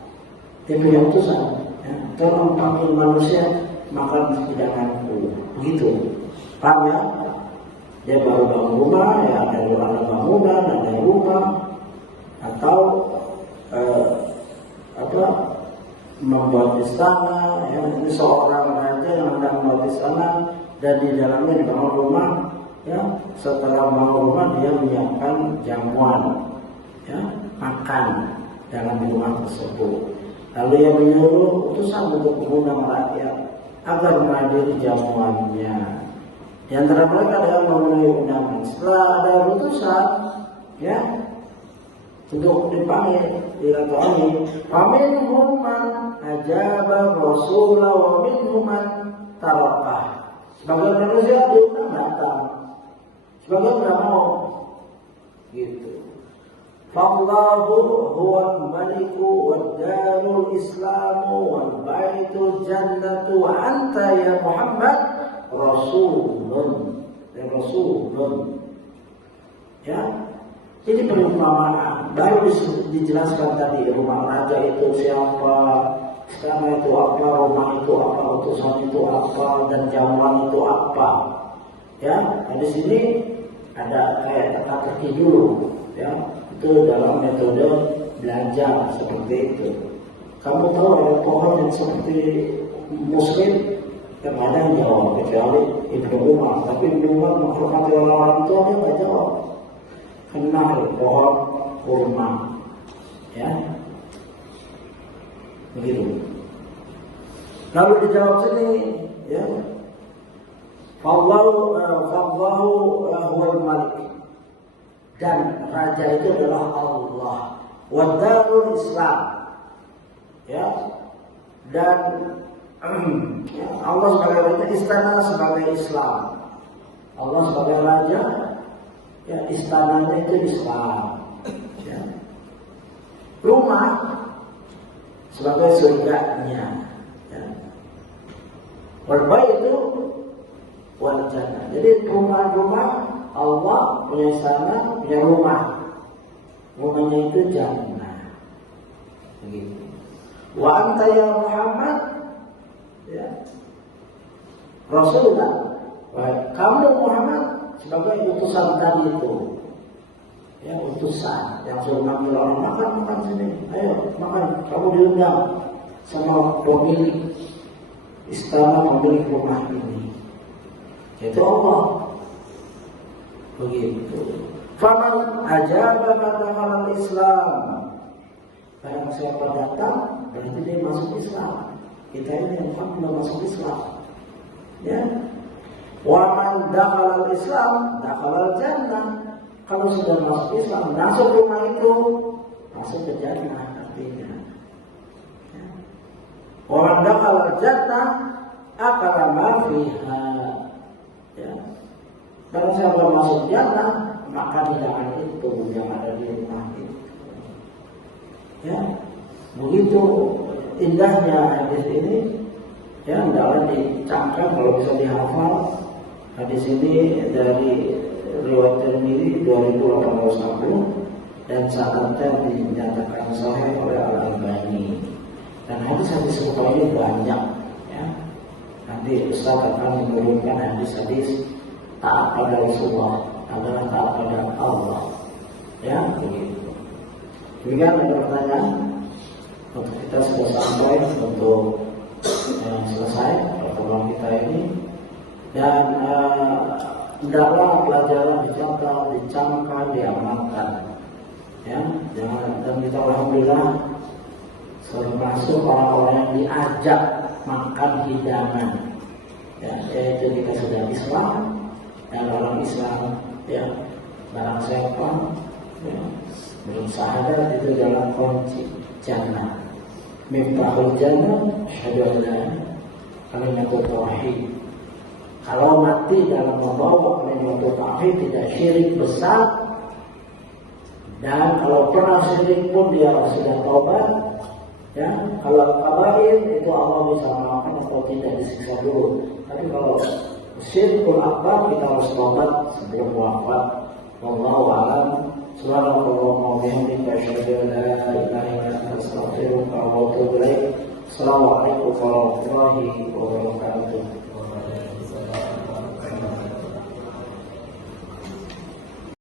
Dia punya utusan, ya, tolong panggil manusia makan hidanganku, begitu. Paham ya? Dia baru bangun rumah, ya, ada bangunan, ada rumah, atau membuat istana, ya, ini seorang raja yang hendak membuat istana dan di dalamnya dibangun rumah, ya. Setelah bangun rumah dia menyiapkan jamuan, ya, makan dalam rumah tersebut. Lalu ia menyuruh utusan untuk mengundang rakyat agar menghadiri jamuannya. Di antara mereka ada yang memenuhi undangan. Setelah ada utusan, ya, untuk dipanggil, dilatih. Faminhum man ajaba Rasulullah wa minhum man tarakah. Sebagian manusia diundang datang, sebagian nggak mau, gitu. Fallahu huwal maliku wad darul islamu wal baitul jannatu wa anta ya Muhammad rasulun. Ya, jadi perumpamaan baru dijelaskan tadi rumah raja itu siapa, sekarang itu apa, rumah itu apa, utusan itu apa, dan jamuan itu apa. Ya, di sini ada kayak teka-teki dulu, ya. Itu dalam metode belajar seperti itu. Kamu tahu ada pohon yang seperti muslim, yang ada yang jawab kecuali Ibnu Umar. Tapi Ibnu Umar menghormati orang tua, dia nggak jawab. Kenal pohon kurma, ya, begitu. Lalu dijawab sini, ya, Fallahu huwal malik. Dan raja itu adalah Allah. Wa darul Islam. Ya. Dan ya, Allah sebagai raja, istana sebagai Islam. Allah sebagai raja, ya, istananya itu Islam. Ya. Rumah sebagai surganya. Ya. Berbait itu wal jannah. Jadi rumah-rumah Allah punya istana, punya rumah. Rumahnya itu jannah. Begitu. Wa anta ya Muhammad, ya, Rasulullah. Kamu Muhammad sebagai utusan tadi itu. Ya, utusan yang suruh ngambil orang makan sini. Ayo makan. Kamu diundang sama pemilik istana, pemilik rumah ini. Itu Allah. Begitu. Faman ajaba katakan Islam. Barang siapa datang, berarti dia masuk Islam. Kita ini alhamdulillah masuk Islam. Ya. Wa man dakhala Islam, dakhala jannah. Kalau sudah masuk Islam, masuk rumah itu, masuk ke jannah artinya. Ya. Wa man dakhala jannah, akala ma fiha. Ya. Kalau siapa masuk jannah, maka hidangan itu yang ada di rumah itu. Ya, begitu indahnya hadis ini. Ya, hendaklah dicangkam kalau bisa dihafal. Hadis ini dari riwayat Tirmidzi 2810 dan sanadnya dinyatakan sahih oleh Al-Albani. Dan hadis-hadis serupa ini banyak. Ya, nanti Ustaz akan menurunkan hadis-hadis taat pada Rasulullah adalah taat pada Allah. Ya, begitu. Demikian ada pertanyaan untuk kita sudah sampai untuk selesai pertemuan kita ini. Dan hendaklah pelajaran dicamkan, diamalkan. Ya, jangan. Dan kita alhamdulillah termasuk orang-orang yang diajak makan hidangan. Ya, yaitu kita sudah Islam. Dan orang Islam, ya, barang siapa, ya, belum syahadat itu dalam kunci jannah. Miftahul jannah syahadu an kalimat tauhid. Kalau mati dalam membawa kalimat tauhid, tidak syirik besar. Dan kalau pernah syirik pun dia sudah taubat. Ya, kalau kabarin itu Allah bisa memaafkan atau tidak disiksa dulu. Tapi kalau syirkul akbar kita harus tobat sebelum wafat. Wallahu a'lam. Subhanallah wa bihamdihi asyhadu an la ilaha illa anta astaghfiruka wa atubu ilaik. Assalamualaikum warahmatullahi wabarakatuh.